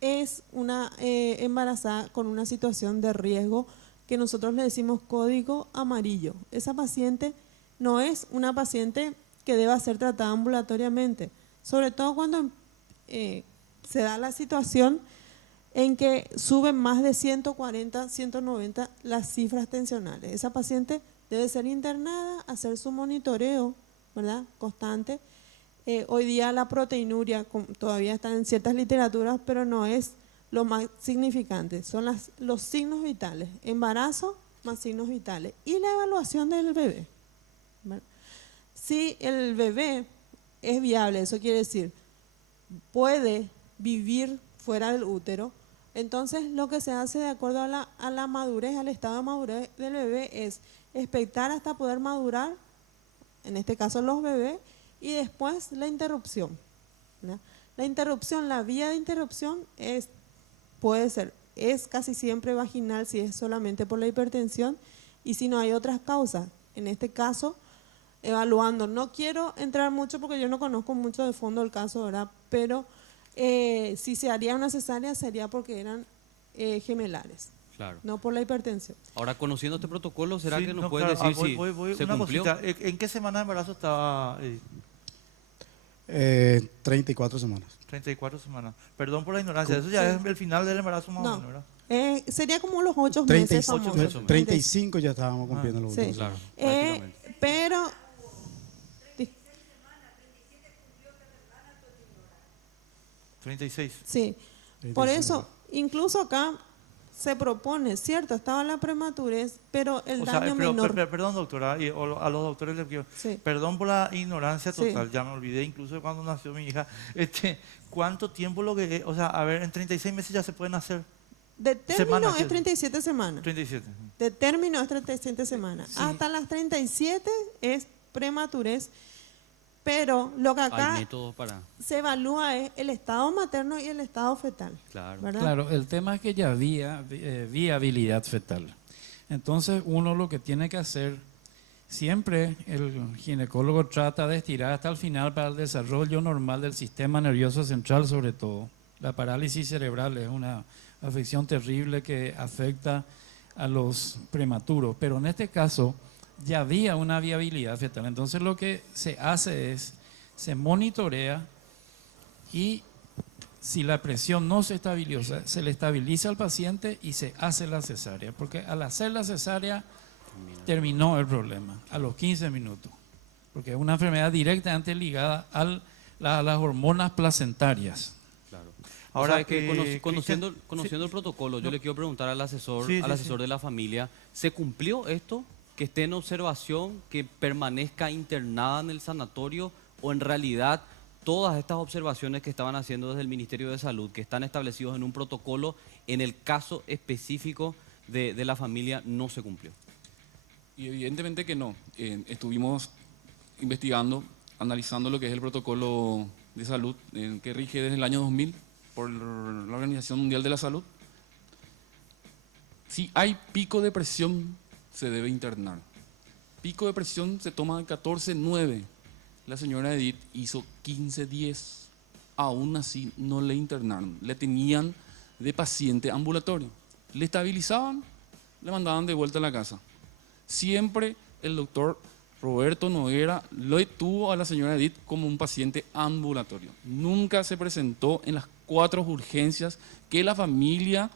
es una embarazada con una situación de riesgo que nosotros le decimos código amarillo. Esa paciente no es una paciente que deba ser tratada ambulatoriamente, sobre todo cuando se da la situación en que suben más de 140, 190 las cifras tensionales. Esa paciente debe ser internada, hacer su monitoreo, ¿verdad?, constante. Hoy día la proteinuria todavía está en ciertas literaturas, pero no es lo más significante. Son los signos vitales, embarazo más signos vitales y la evaluación del bebé, ¿verdad? Si el bebé es viable, eso quiere decir, puede vivir fuera del útero, entonces lo que se hace de acuerdo a la madurez, al estado de madurez del bebé es expectar hasta poder madurar, en este caso los bebés, y después la interrupción, ¿verdad? La interrupción, la vía de interrupción es casi siempre vaginal si es solamente por la hipertensión y si no hay otras causas. En este caso, evaluando, no quiero entrar mucho porque yo no conozco mucho de fondo el caso, ¿verdad? Pero si se haría una cesárea sería porque eran gemelares, claro, no por la hipertensión. Ahora, conociendo este protocolo, ¿será Sí, que nos no, puede claro, decir si se una cumplió? cosita, ¿en qué semana de embarazo estaba? 34 semanas. 34 semanas. Perdón por la ignorancia, eso Sí. ya es el final del embarazo más o menos, ¿verdad? Sería como los 8 meses famosos. 35 ya estábamos cumpliendo los sí. últimos. Claro, Pero 36. sí, por eso, incluso acá se propone, cierto, estaba la prematurez, pero el daño menor. Perdón, doctora, y a los doctores les quiero. Sí. Perdón por la ignorancia total, Sí. ya me olvidé incluso de cuando nació mi hija. ¿Cuánto tiempo o sea, a ver, en 36 meses ya se pueden hacer? De término Semanas, es 37 semanas. 37. De término es 37 semanas. Sí. Hasta las 37 es prematurez, pero lo que acá Hay métodos para... se evalúa es el estado materno y el estado fetal. Claro. ¿verdad? Claro, el tema es que ya había viabilidad fetal. Entonces uno lo que tiene que hacer, siempre el ginecólogo trata de estirar hasta el final para el desarrollo normal del sistema nervioso central sobre todo. La parálisis cerebral es una afección terrible que afecta a los prematuros, pero en este caso ya había una viabilidad fetal. Entonces lo que se hace es, se monitorea y si la presión no se estabiliza, se le estabiliza al paciente y se hace la cesárea, porque al hacer la cesárea terminó el problema a los 15 minutos, porque es una enfermedad directamente ligada a las hormonas placentarias. Ahora, conociendo el protocolo, yo le quiero preguntar al asesor, Sí, de la familia, ¿se cumplió esto? ¿Que esté en observación, que permanezca internada en el sanatorio, o en realidad todas estas observaciones que estaban haciendo desde el Ministerio de Salud, que están establecidos en un protocolo, en el caso específico de la familia no se cumplió. Y evidentemente que no. Estuvimos investigando, analizando lo que es el protocolo de salud que rige desde el año 2000 por la Organización Mundial de la Salud. Si hay pico de presión, se debe internar. Pico de presión se toma de 14,9. La señora Edith hizo 15,10. Aún así no le internaron. Le tenían de paciente ambulatorio. Le estabilizaban, le mandaban de vuelta a la casa. Siempre el doctor Roberto Noguera lo tuvo a la señora Edith como un paciente ambulatorio. Nunca se presentó en las 4 urgencias que la familia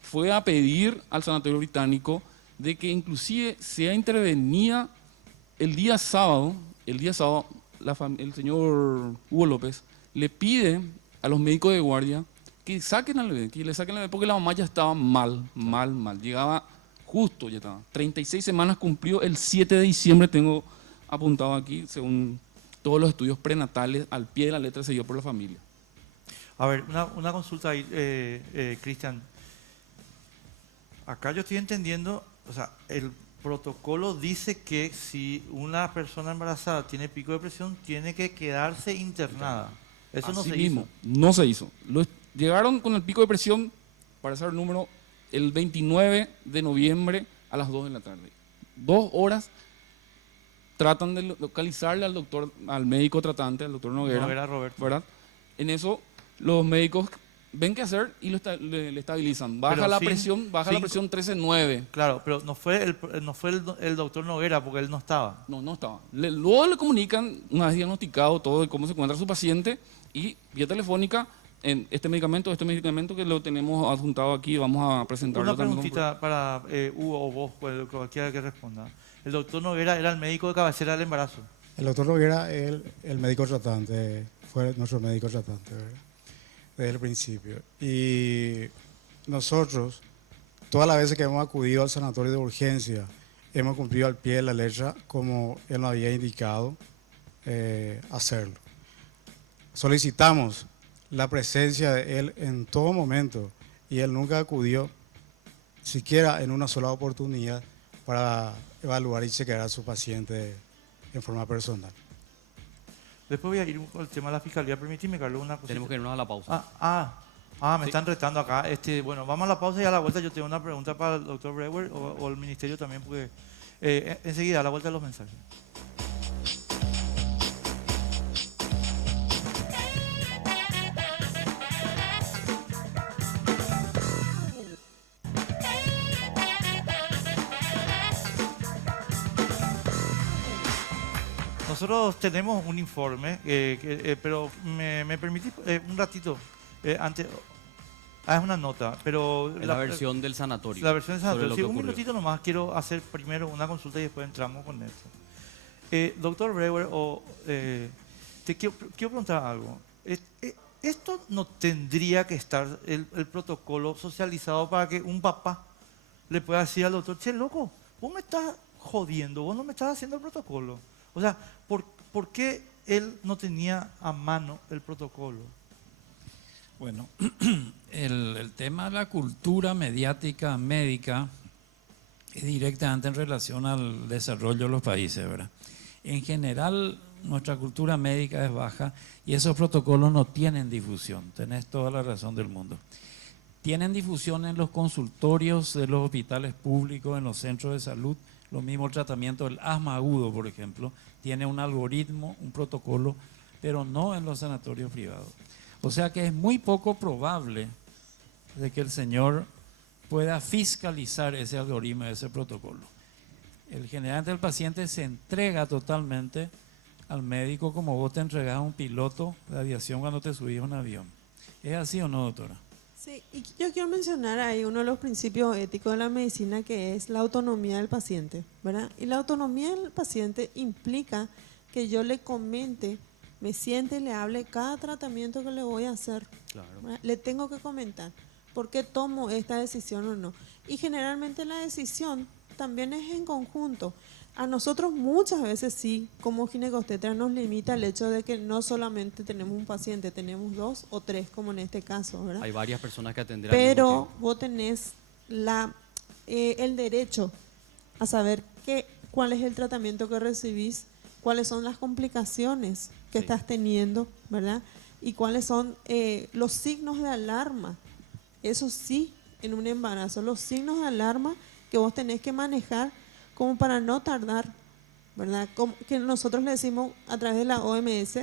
fue a pedir al Sanatorio Británico, de que inclusive sea intervenida el día sábado. El día sábado el señor Hugo López le pide a los médicos de guardia que saquen al bebé, que le saquen al bebé porque la mamá ya estaba mal. Llegaba justo, ya estaba. 36 semanas cumplió el 7 de diciembre, tengo apuntado aquí, según todos los estudios prenatales, al pie de la letra se dio por la familia. A ver, una consulta ahí, Cristian. Acá yo estoy entendiendo, o sea, el protocolo dice que si una persona embarazada tiene pico de presión, tiene que quedarse internada. Eso no se hizo. No se hizo. Llegaron con el pico de presión, para hacer el número, el 29 de noviembre a las 2 de la tarde. 2 horas tratan de localizarle al doctor, al médico tratante, al doctor Noguera, Roberto. ¿verdad? En eso los médicos ven qué hacer y le estabilizan. Baja Pero la presión 13,9. Claro, pero no fue el doctor Noguera porque él no estaba. No estaba. Luego le comunican, una vez diagnosticado todo de cómo se encuentra su paciente, y vía telefónica, en este medicamento que lo tenemos adjuntado aquí, vamos a presentarlo. Una preguntita para Hugo o vos, cualquiera que responda. ¿El doctor Noguera era el médico de cabecera del embarazo? El doctor Noguera es el médico tratante, fue nuestro médico tratante, ¿verdad? Desde el principio. Y nosotros, todas las veces que hemos acudido al sanatorio de urgencia, hemos cumplido al pie de la letra como él nos había indicado hacerlo. Solicitamos la presencia de él en todo momento y él nunca acudió, siquiera en una sola oportunidad, para evaluar y chequear a su paciente en forma personal. Después voy a ir con el tema de la fiscalía. Permíteme, Carlos, una cosita. Tenemos que irnos a la pausa. Me están retando acá. Bueno, vamos a la pausa y a la vuelta yo tengo una pregunta para el doctor Brewer o el ministerio también, porque enseguida, a la vuelta de los mensajes. Nosotros tenemos un informe, pero me permitís un ratito antes. Es una nota, pero... La versión del sanatorio. La versión del sanatorio. Sí, un minutito nomás, quiero hacer primero una consulta y después entramos con eso. Doctor Brewer, te quiero preguntar algo. ¿Esto no tendría que estar el protocolo socializado para que un papá le pueda decir al doctor, che, loco, vos me estás jodiendo, vos no me estás haciendo el protocolo? O sea, ¿por qué él no tenía a mano el protocolo? Bueno, el tema de la cultura mediática médica es directamente en relación al desarrollo de los países, ¿verdad? En general, nuestra cultura médica es baja y esos protocolos no tienen difusión. Tenés toda la razón del mundo. Tienen difusión en los consultorios de los hospitales públicos, en los centros de salud. Lo mismo el tratamiento del asma agudo, por ejemplo, tiene un algoritmo, un protocolo, pero no en los sanatorios privados. O sea que es muy poco probable de que el señor pueda fiscalizar ese algoritmo, ese protocolo. Generalmente el paciente se entrega totalmente al médico como vos te entregas a un piloto de aviación cuando te subís a un avión. ¿Es así o no, doctora? Sí, y yo quiero mencionar ahí uno de los principios éticos de la medicina, que es la autonomía del paciente, ¿verdad? Y la autonomía del paciente implica que yo le comente, me siente y le hable cada tratamiento que le voy a hacer. Claro. Le tengo que comentar por qué tomo esta decisión o no. Y generalmente la decisión también es en conjunto. A nosotros muchas veces sí, como ginecobstetra, nos limita el hecho de que no solamente tenemos un paciente, tenemos 2 o 3, como en este caso, ¿verdad? Hay varias personas que atender. Pero vos tenés el derecho a saber cuál es el tratamiento que recibís, cuáles son las complicaciones que estás teniendo, ¿verdad? Y cuáles son los signos de alarma. Eso sí, en un embarazo, los signos de alarma que vos tenés que manejar como para no tardar, ¿verdad? Como que nosotros le decimos a través de la OMS,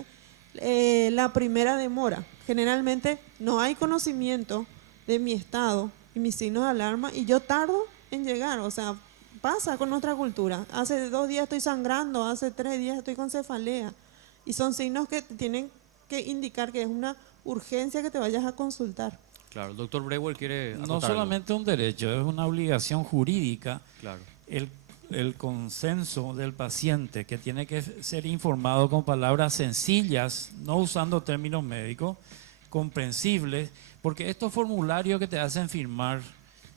la primera demora. Generalmente no hay conocimiento de mi estado y mis signos de alarma y yo tardo en llegar, o sea, pasa con nuestra cultura. Hace 2 días estoy sangrando, hace 3 días estoy con cefalea y son signos que tienen que indicar que es una urgencia que te vayas a consultar. Claro, el doctor Brewer quiere acotar No algo. solamente un derecho, es una obligación jurídica. Claro. El consenso del paciente, que tiene que ser informado con palabras sencillas, no usando términos médicos, comprensibles, porque estos formularios que te hacen firmar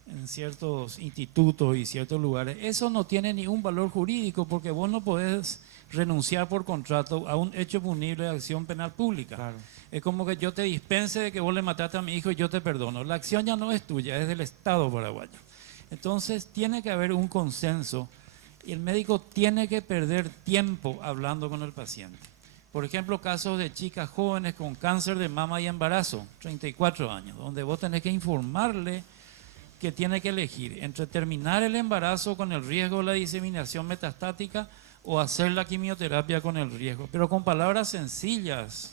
en ciertos institutos y ciertos lugares, eso no tiene ningún valor jurídico, porque vos no podés renunciar por contrato a un hecho punible de acción penal pública. Claro. Es como que yo te dispense de que vos le mataste a mi hijo y yo te perdono. La acción ya no es tuya, es del Estado paraguayo. Entonces tiene que haber un consenso y el médico tiene que perder tiempo hablando con el paciente. Por ejemplo, casos de chicas jóvenes con cáncer de mama y embarazo, 34 años, donde vos tenés que informarle que tiene que elegir entre terminar el embarazo con el riesgo de la diseminación metastática o hacer la quimioterapia con el riesgo, pero con palabras sencillas,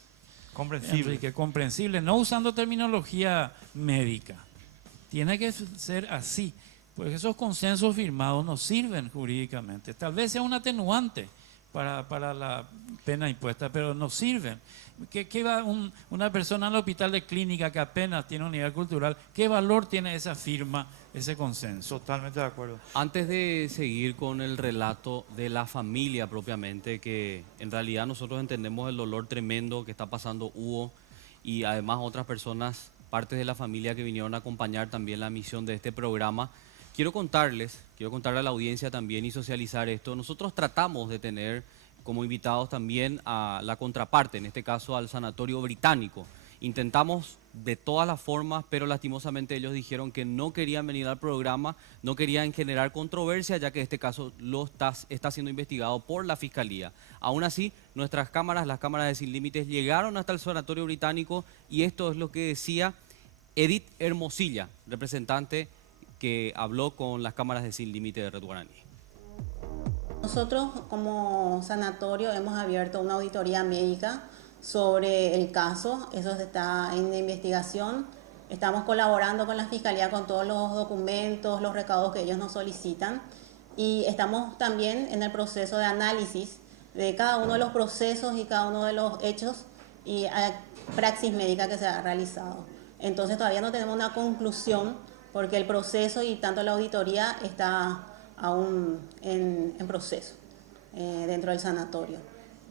comprensible, Enrique, comprensible, no usando terminología médica. Tiene que ser así, porque esos consensos firmados no sirven jurídicamente. Tal vez sea un atenuante para la pena impuesta, pero no sirven. ¿Qué va una persona al hospital de clínica que apenas tiene un nivel cultural? ¿Qué valor tiene esa firma, ese consenso? Totalmente de acuerdo. Antes de seguir con el relato de la familia propiamente, que en realidad nosotros entendemos el dolor tremendo que está pasando Hugo y además otras personas, partes de la familia que vinieron a acompañar también la misión de este programa, quiero contarle a la audiencia también y socializar esto. Nosotros tratamos de tener como invitados también a la contraparte, en este caso al Sanatorio Británico. Intentamos de todas las formas, pero lastimosamente ellos dijeron que no querían venir al programa, no querían generar controversia, ya que este caso está siendo investigado por la Fiscalía. Aún así, nuestras cámaras, las cámaras de Sin Límites, llegaron hasta el Sanatorio Británico y esto es lo que decía Edith Hermosilla, representante que habló con las cámaras de Sin Límites de Red Guaraní. Nosotros como sanatorio hemos abierto una auditoría médica sobre el caso, eso está en investigación. Estamos colaborando con la Fiscalía con todos los documentos, los recaudos que ellos nos solicitan y estamos también en el proceso de análisis de cada uno de los procesos y cada uno de los hechos y praxis médica que se ha realizado. Entonces todavía no tenemos una conclusión porque el proceso y tanto la auditoría está aún en proceso dentro del sanatorio.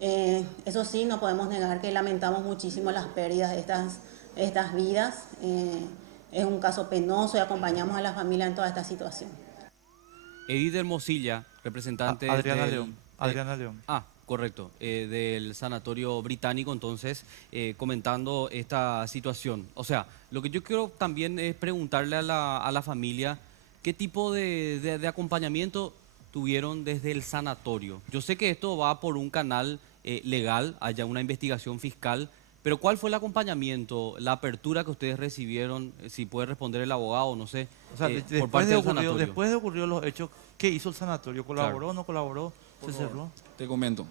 Eso sí, no podemos negar que lamentamos muchísimo las pérdidas de estas vidas. Es un caso penoso y acompañamos a la familia en toda esta situación. Edith Hermosilla, representante Adriana del, León. Adriana León. Correcto, del Sanatorio Británico, entonces, comentando esta situación. O sea, lo que yo quiero también es preguntarle a la familia qué tipo de acompañamiento tuvieron desde el sanatorio. Yo sé que esto va por un canal legal, haya una investigación fiscal, pero ¿cuál fue el acompañamiento, la apertura que ustedes recibieron? Si puede responder el abogado, no sé, O sea, por parte del sanatorio. después de ocurrir los hechos, ¿qué hizo el sanatorio? ¿Colaboró, Claro. no colaboró? ¿Se cerró? Te comento.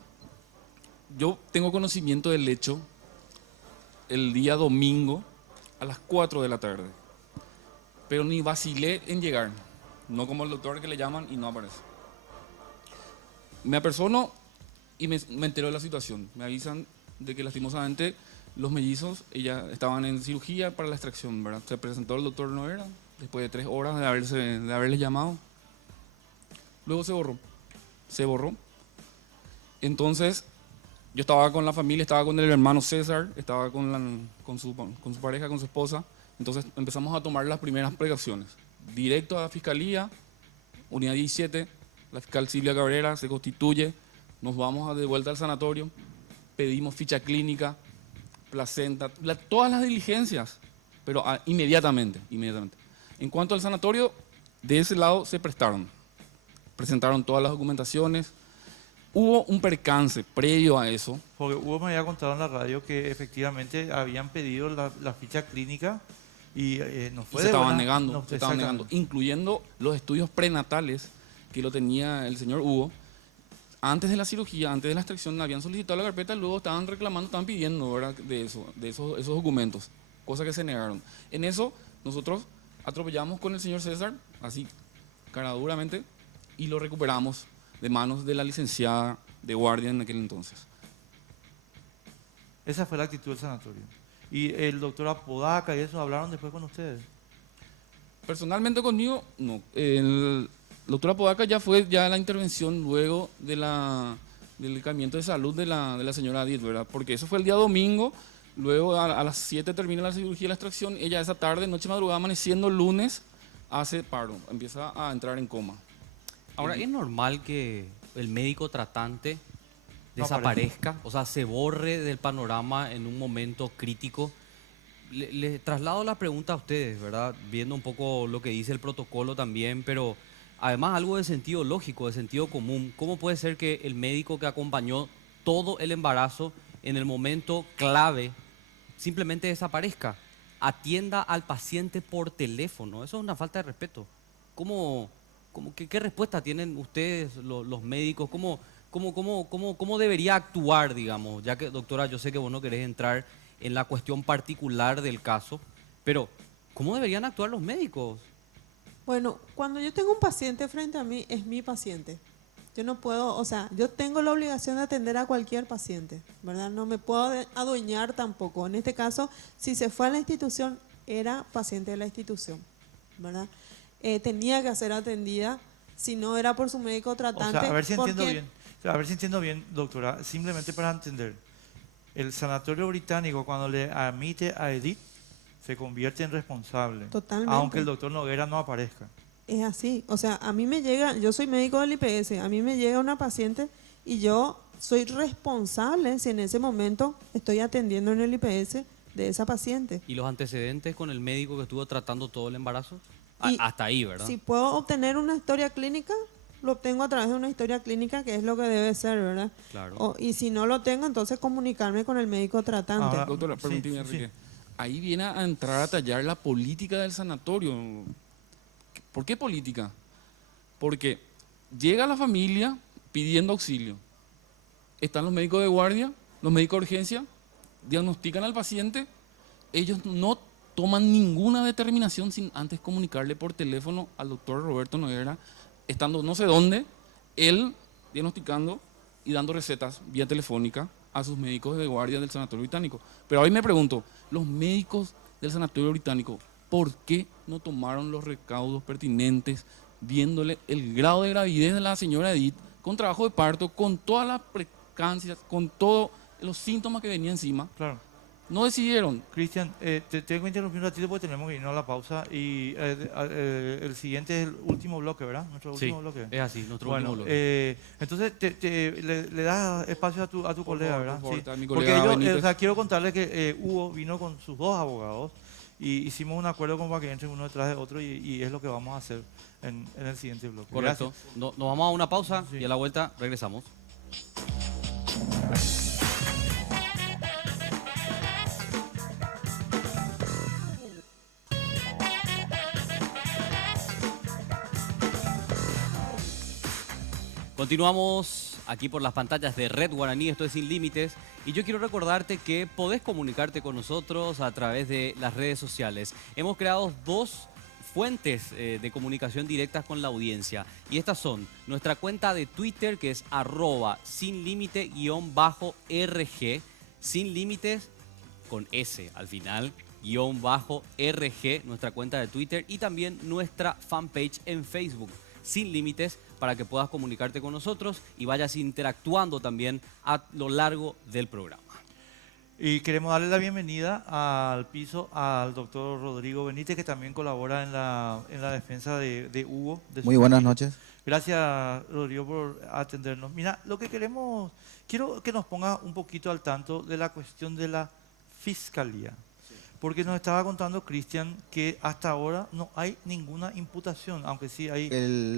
Yo tengo conocimiento del hecho el día domingo a las 4 de la tarde. Pero ni vacilé en llegar. No como el doctor que le llaman y no aparece. Me apersono y me entero de la situación. Me avisan de que lastimosamente los mellizos ya estaban en cirugía para la extracción, ¿verdad? Se presentó el doctor Noguera después de 3 horas de haberles llamado. Luego se borró. Se borró. Entonces, yo estaba con la familia, estaba con el hermano César, estaba con su pareja, con su esposa. Entonces empezamos a tomar las primeras precauciones. Directo a la Fiscalía, Unidad 17, la fiscal Silvia Cabrera se constituye, nos vamos de vuelta al sanatorio, pedimos ficha clínica, placenta, todas las diligencias, pero inmediatamente. En cuanto al sanatorio, de ese lado se prestaron. Presentaron todas las documentaciones. Hubo un percance previo a eso. Porque Hugo me había contado en la radio que efectivamente habían pedido la ficha clínica y no fue Y se estaban buena- negando, no, se estaban negando, incluyendo los estudios prenatales que lo tenía el señor Hugo. Antes de la cirugía, antes de la extracción, habían solicitado la carpeta, luego estaban reclamando, estaban pidiendo, ¿verdad?, de esos documentos, cosa que se negaron. En eso, nosotros atropellamos con el señor César, así, caraduramente, y lo recuperamos de manos de la licenciada de guardia en aquel entonces. Esa fue la actitud del sanatorio. Y el doctor Apodaca y eso, ¿hablaron después con ustedes? Personalmente conmigo, no. El doctor Apodaca ya fue la intervención luego del decaimiento de salud de la señora Edith, ¿verdad? Porque eso fue el día domingo, luego a las 7 termina la cirugía y la extracción, ella esa tarde, noche madrugada, amaneciendo lunes, hace paro, empieza a entrar en coma. Ahora, ¿es normal que el médico tratante No desaparezca? O sea, se borre del panorama en un momento crítico. Le traslado la pregunta a ustedes, ¿verdad? Viendo un poco lo que dice el protocolo también, pero además algo de sentido lógico, de sentido común. ¿Cómo puede ser que el médico que acompañó todo el embarazo en el momento clave simplemente desaparezca? Atienda al paciente por teléfono. Eso es una falta de respeto. ¿Qué respuesta tienen ustedes, los médicos? ¿Cómo debería actuar, digamos? Ya que, doctora, yo sé que vos no querés entrar en la cuestión particular del caso, pero ¿cómo deberían actuar los médicos? Bueno, cuando yo tengo un paciente frente a mí, es mi paciente. Yo no puedo, o sea, yo tengo la obligación de atender a cualquier paciente, ¿verdad? No me puedo adueñar tampoco. En este caso, si se fue a la institución, era paciente de la institución, ¿verdad? Tenía que ser atendida, si no era por su médico tratante. O sea, a ver si entiendo porque- bien. A ver si entiendo bien, doctora, simplemente para entender. El sanatorio británico, cuando le admite a Edith, se convierte en responsable. Totalmente. Aunque el doctor Noguera no aparezca. Es así, o sea, a mí me llega, yo soy médico del IPS, a mí me llega una paciente y yo soy responsable si en ese momento estoy atendiendo en el IPS de esa paciente. ¿Y los antecedentes con el médico que estuvo tratando todo el embarazo? Y Hasta ahí, ¿verdad? Si puedo obtener una historia clínica, lo obtengo a través de una historia clínica, que es lo que debe ser, ¿verdad? Claro. Y si no lo tengo, entonces comunicarme con el médico tratante. Doctora, permíteme, Enrique. Ahí viene a entrar a tallar la política del sanatorio. ¿Por qué política? Porque llega la familia pidiendo auxilio. Están los médicos de guardia, los médicos de urgencia, diagnostican al paciente, ellos no toman ninguna determinación sin antes comunicarle por teléfono al doctor Roberto Noguera, estando no sé dónde, él diagnosticando y dando recetas vía telefónica a sus médicos de guardia del Sanatorio Británico. Pero hoy me pregunto, los médicos del Sanatorio Británico, ¿por qué no tomaron los recaudos pertinentes viéndole el grado de gravidez de la señora Edith con trabajo de parto, con todas las precancias, con todos los síntomas que venía encima? Claro. No decidieron. Cristian, te tengo que interrumpir un ratito porque tenemos que irnos a la pausa y el siguiente es el último bloque, ¿verdad? Nuestro Sí, último bloque. es así, nuestro Bueno, último bloque. Entonces le das espacio a tu colega, favor, ¿verdad? por favor, Sí. está mi Porque colega ellos, Benítez. o sea, quiero contarles que Hugo vino con sus dos abogados y hicimos un acuerdo como para que entren uno detrás de otro y es lo que vamos a hacer en el siguiente bloque. Correcto. Gracias. Nos vamos a una pausa y a la vuelta regresamos. Continuamos aquí por las pantallas de Red Guaraní, esto es Sin Límites, y yo quiero recordarte que podés comunicarte con nosotros a través de las redes sociales. Hemos creado dos fuentes de comunicación directas con la audiencia, y estas son nuestra cuenta de Twitter, que es @sinlimite_rg, sin límites con S al final, _RG, nuestra cuenta de Twitter, y también nuestra fanpage en Facebook, Sin Límites, para que puedas comunicarte con nosotros y vayas interactuando también a lo largo del programa. Y queremos darle la bienvenida al piso al doctor Rodrigo Benítez, que también colabora en la defensa de Hugo. De Muy su buenas amigo. noches. Gracias, Rodrigo, por atendernos. Mira, lo que quiero que nos ponga un poquito al tanto de la cuestión de la fiscalía. Porque nos estaba contando Cristian que hasta ahora no hay ninguna imputación, aunque sí hay...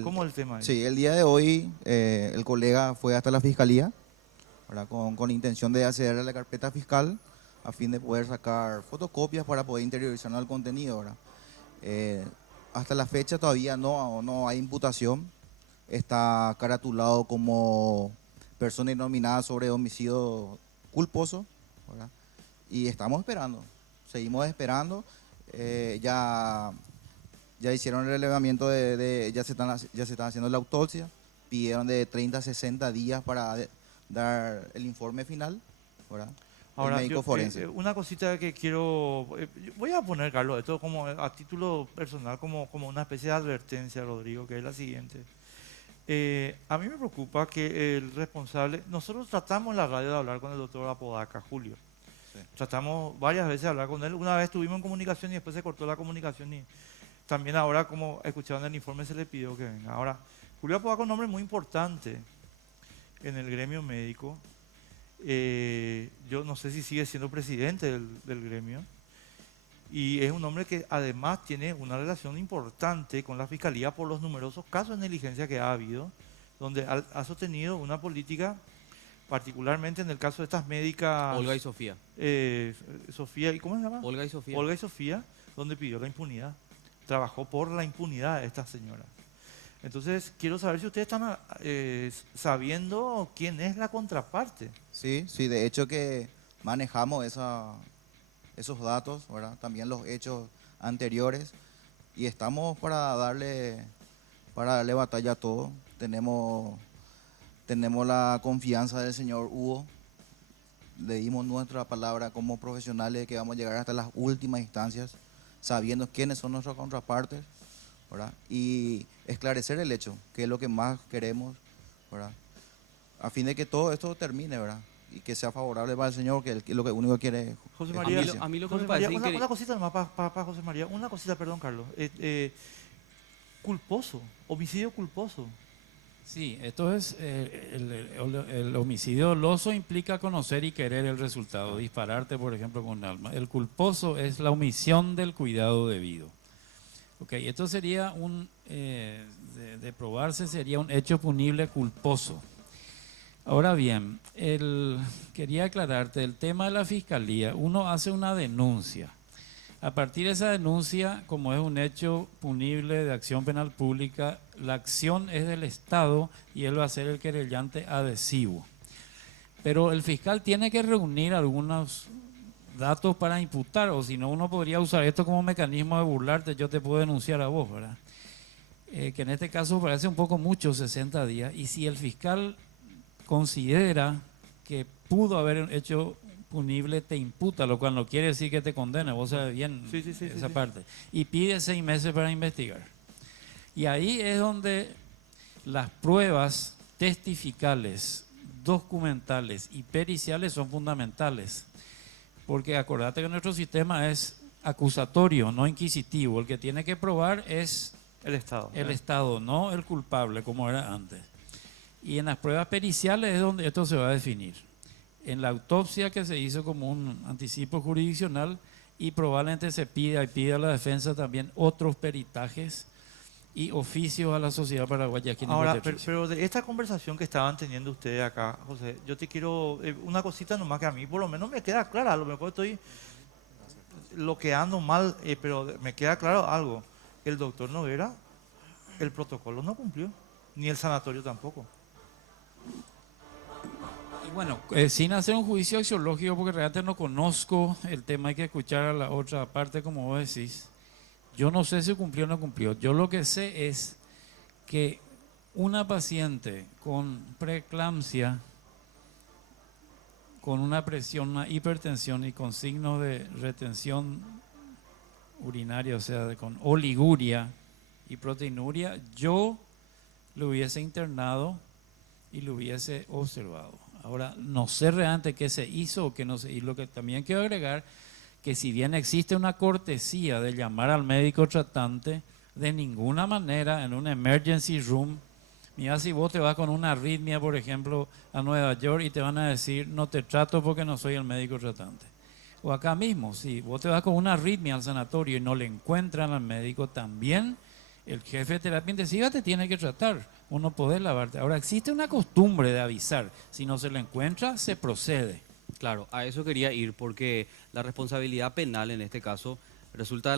¿Cómo es el tema ahí? Sí, el día de hoy el colega fue hasta la fiscalía, ¿verdad? Con intención de acceder a la carpeta fiscal a fin de poder sacar fotocopias para poder interiorizar el contenido, ¿verdad? Hasta la fecha todavía no hay imputación. Está caratulado como persona denominada sobre homicidio culposo, ¿verdad? Y estamos esperando, seguimos esperando. Ya hicieron el relevamiento ya se están haciendo la autopsia, pidieron de 30 a 60 días para dar el informe final, ¿verdad? Ahora, el médico forense. Una cosita que quiero... voy a poner, Carlos, esto como a título personal, como una especie de advertencia, Rodrigo, que es la siguiente. A mí me preocupa que el responsable... Nosotros tratamos en la radio de hablar con el doctor Apodaca, Julio. Sí. Tratamos varias veces de hablar con él. Una vez estuvimos en comunicación y después se cortó la comunicación y también ahora, como escucharon en el informe, se le pidió que venga. Ahora, Julio Apodaca es un hombre muy importante en el gremio médico. Yo no sé si sigue siendo presidente del gremio, y es un hombre que además tiene una relación importante con la Fiscalía por los numerosos casos de negligencia que ha habido, donde ha sostenido una política, particularmente en el caso de estas médicas... Olga y Sofía. Sofía, ¿y cómo se llama? Olga y Sofía. Olga y Sofía, donde pidió la impunidad. Trabajó por la impunidad de estas señoras. Entonces, quiero saber si ustedes están sabiendo quién es la contraparte. Sí, de hecho que manejamos esos datos, ¿verdad? También los hechos anteriores, y estamos para darle batalla a todo. Tenemos la confianza del señor Hugo, le dimos nuestra palabra como profesionales de que vamos a llegar hasta las últimas instancias, sabiendo quiénes son nuestras contrapartes, ¿verdad? Y esclarecer el hecho, que es lo que más queremos, ¿verdad? A fin de que todo esto termine, ¿verdad? Y que sea favorable para el Señor, que lo que único quiere es José María, justicia. A mí lo que José me parece María, una cosita nomás para José María, una cosita, perdón, Carlos. Culposo, homicidio culposo. Sí, esto es el homicidio doloso implica conocer y querer el resultado, dispararte, por ejemplo, con un arma. El culposo es la omisión del cuidado debido. Ok, esto sería de probarse, sería un hecho punible culposo. Ahora bien, quería aclararte, el tema de la fiscalía, uno hace una denuncia. A partir de esa denuncia, como es un hecho punible de acción penal pública, la acción es del Estado y él va a ser el querellante adhesivo. Pero el fiscal tiene que reunir algunos datos para imputar, o si no, uno podría usar esto como mecanismo de burlarte, yo te puedo denunciar a vos, ¿verdad? Que en este caso parece un poco mucho, 60 días, y si el fiscal considera que pudo haber hecho punible, te imputa, lo cual no quiere decir que te condene, vos sabés bien esa parte, y pide 6 meses para investigar. Y ahí es donde las pruebas testificales, documentales y periciales son fundamentales, porque acordate que nuestro sistema es acusatorio, no inquisitivo. El que tiene que probar es el Estado. El Estado, no el culpable, como era antes. Y en las pruebas periciales es donde esto se va a definir. En la autopsia, que se hizo como un anticipo jurisdiccional, y probablemente se pide a la defensa también otros peritajes y oficios a la sociedad paraguaya. Ahora, pero de esta conversación que estaban teniendo ustedes acá, José, yo te quiero una cosita nomás que a mí por lo menos me queda clara. A lo mejor estoy loqueando mal, pero me queda claro algo. El doctor Noguera, el protocolo no cumplió, ni el sanatorio tampoco. Y bueno, sin hacer un juicio axiológico, porque realmente no conozco el tema, hay que escuchar a la otra parte, como vos decís. Yo no sé si cumplió o no cumplió. Yo lo que sé es que una paciente con preeclampsia, con una presión, una hipertensión y con signos de retención urinaria, o sea, con oliguria y proteinuria, yo lo hubiese internado y lo hubiese observado. Ahora, no sé realmente qué se hizo o qué no se hizo. Y lo que también quiero agregar, que si bien existe una cortesía de llamar al médico tratante, de ninguna manera en un emergency room, mira, si vos te vas con una arritmia, por ejemplo, a Nueva York y te van a decir, no te trato porque no soy el médico tratante. O acá mismo, si vos te vas con una arritmia al sanatorio y no le encuentran al médico, también el jefe de terapia intensiva te tiene que tratar. Uno puede lavarte. Ahora, existe una costumbre de avisar. Si no se le encuentra, se procede. Claro, a eso quería ir, porque la responsabilidad penal en este caso resulta de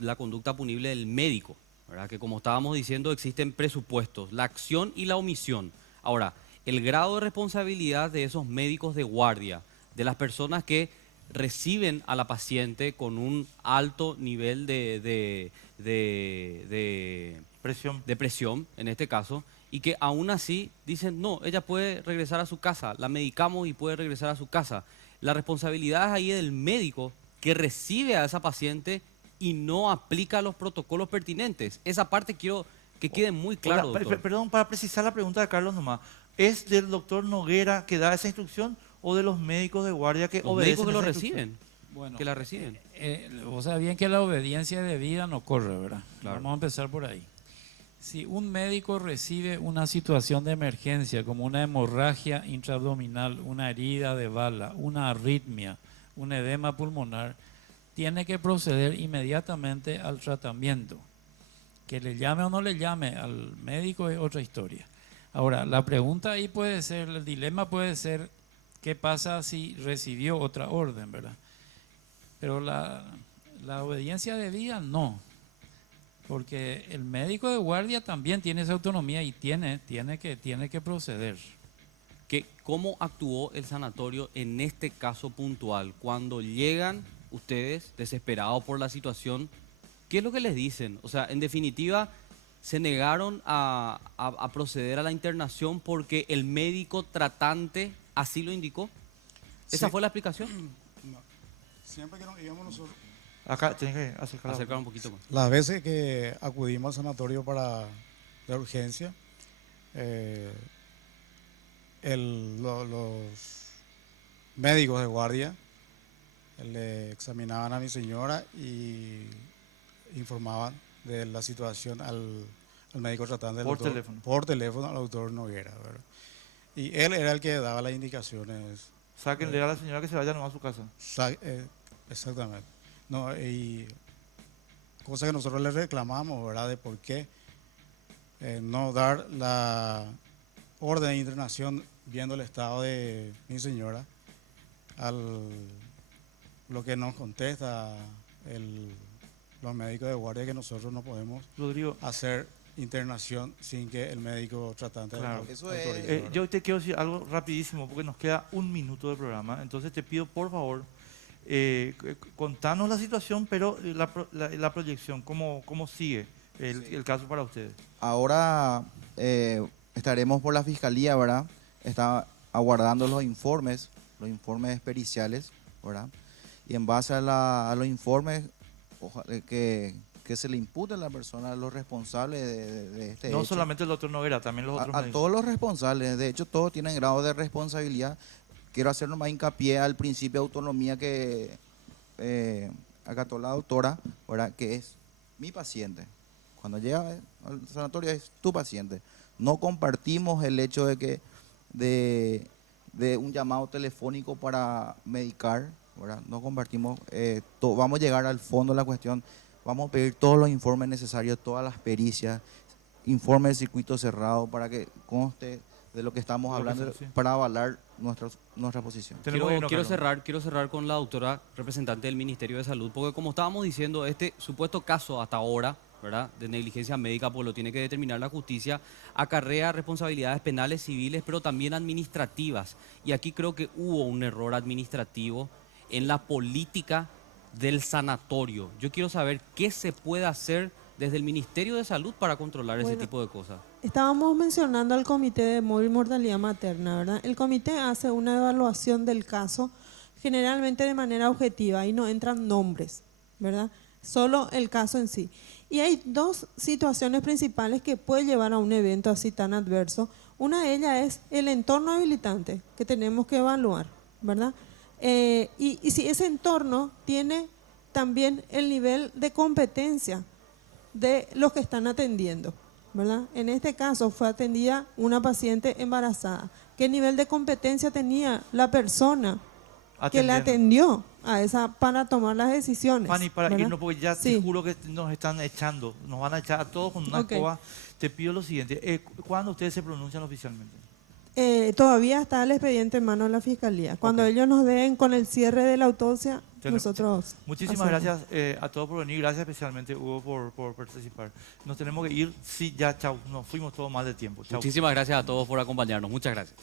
la conducta punible del médico, ¿verdad? Que como estábamos diciendo, existen presupuestos, la acción y la omisión. Ahora, el grado de responsabilidad de esos médicos de guardia, de las personas que reciben a la paciente con un alto nivel de presión, en este caso, y que aún así dicen, no, ella puede regresar a su casa, la medicamos y puede regresar a su casa. La responsabilidad es ahí del médico que recibe a esa paciente y no aplica los protocolos pertinentes. Esa parte quiero que quede muy claro, doctor. Perdón, para precisar la pregunta de Carlos nomás, ¿es del doctor Noguera que da esa instrucción o de los médicos de guardia que obedecen? Médicos que lo esa reciben, Bueno, que la reciben. O sea, bien que la obediencia de vida no corre, ¿verdad? Claro. Vamos a empezar por ahí. Si un médico recibe una situación de emergencia como una hemorragia intraabdominal, una herida de bala, una arritmia, un edema pulmonar, tiene que proceder inmediatamente al tratamiento. Que le llame o no le llame al médico es otra historia. Ahora, la pregunta ahí puede ser, el dilema puede ser, ¿qué pasa si recibió otra orden, verdad? Pero la obediencia debida no, porque el médico de guardia también tiene esa autonomía y tiene que proceder. ¿Cómo actuó el sanatorio en este caso puntual? Cuando llegan ustedes desesperados por la situación, ¿qué es lo que les dicen? O sea, en definitiva, se negaron a proceder a la internación porque el médico tratante así lo indicó. ¿Esa fue la explicación? No. Siempre que nos íbamos nosotros. Acá tienes que acercar un poquito más. Las veces que acudimos al sanatorio para la urgencia, los médicos de guardia le examinaban a mi señora y informaban de la situación al médico tratante. Por teléfono al doctor Noguera, ¿verdad? Y él era el que daba las indicaciones. Sáquenle a la señora que se vaya nomás a su casa. Exactamente. No, y cosa que nosotros le reclamamos, ¿verdad? De por qué no dar la orden de internación viendo el estado de mi señora, lo que nos contesta los médicos de guardia, que nosotros no podemos hacer internación sin que el médico tratante autorice. Yo te quiero decir algo rapidísimo porque nos queda 1 minuto de programa, entonces te pido por favor contanos la situación, pero la proyección, ¿cómo sigue el caso para ustedes? Ahora estaremos por la fiscalía, ¿verdad? Está aguardando los informes periciales, ¿verdad? Y en base a los informes que se le impute a la persona, a los responsables de este hecho. No solamente el doctor Noguera, también los otros a todos los responsables, de hecho todos tienen grado de responsabilidad. Quiero hacer nomás hincapié al principio de autonomía que acató la doctora, ¿verdad? Que es mi paciente. Cuando llega al sanatorio es tu paciente. No compartimos el hecho de que de un llamado telefónico para medicar, ¿verdad? No compartimos, vamos a llegar al fondo de la cuestión, vamos a pedir todos los informes necesarios, todas las pericias, informe de circuito cerrado para que conste de lo que estamos hablando, para avalar nuestra posición. Quiero cerrar con la doctora representante del Ministerio de Salud, porque como estábamos diciendo, este supuesto caso hasta ahora, ¿verdad?, de negligencia médica, pues lo tiene que determinar la justicia, acarrea responsabilidades penales, civiles, pero también administrativas. Y aquí creo que hubo un error administrativo en la política del sanatorio. Yo quiero saber qué se puede hacer desde el Ministerio de Salud para controlar ese tipo de cosas. Estábamos mencionando al Comité de Móvil Mortalidad Materna, ¿verdad? El comité hace una evaluación del caso generalmente de manera objetiva y no entran nombres, ¿verdad? Solo el caso en sí. Y hay 2 situaciones principales que puede llevar a un evento así tan adverso. Una de ellas es el entorno habilitante que tenemos que evaluar, ¿verdad? Y si ese entorno tiene también el nivel de competencia de los que están atendiendo, ¿verdad? En este caso fue atendida una paciente embarazada. ¿Qué nivel de competencia tenía la persona que le atendió a esa para tomar las decisiones. Fanny, para ¿verdad? irnos, porque ya te juro que nos están echando, nos van a echar a todos con una escoba. Te pido lo siguiente, ¿cuándo ustedes se pronuncian oficialmente? Todavía está el expediente en manos de la Fiscalía. Cuando ellos nos den con el cierre de la autopsia, nosotros... Muchísimas gracias a todos por venir, gracias especialmente Hugo por participar. Nos tenemos que ir, sí, ya, chau, nos fuimos todo mal de tiempo. Chau. Muchísimas gracias a todos por acompañarnos, muchas gracias.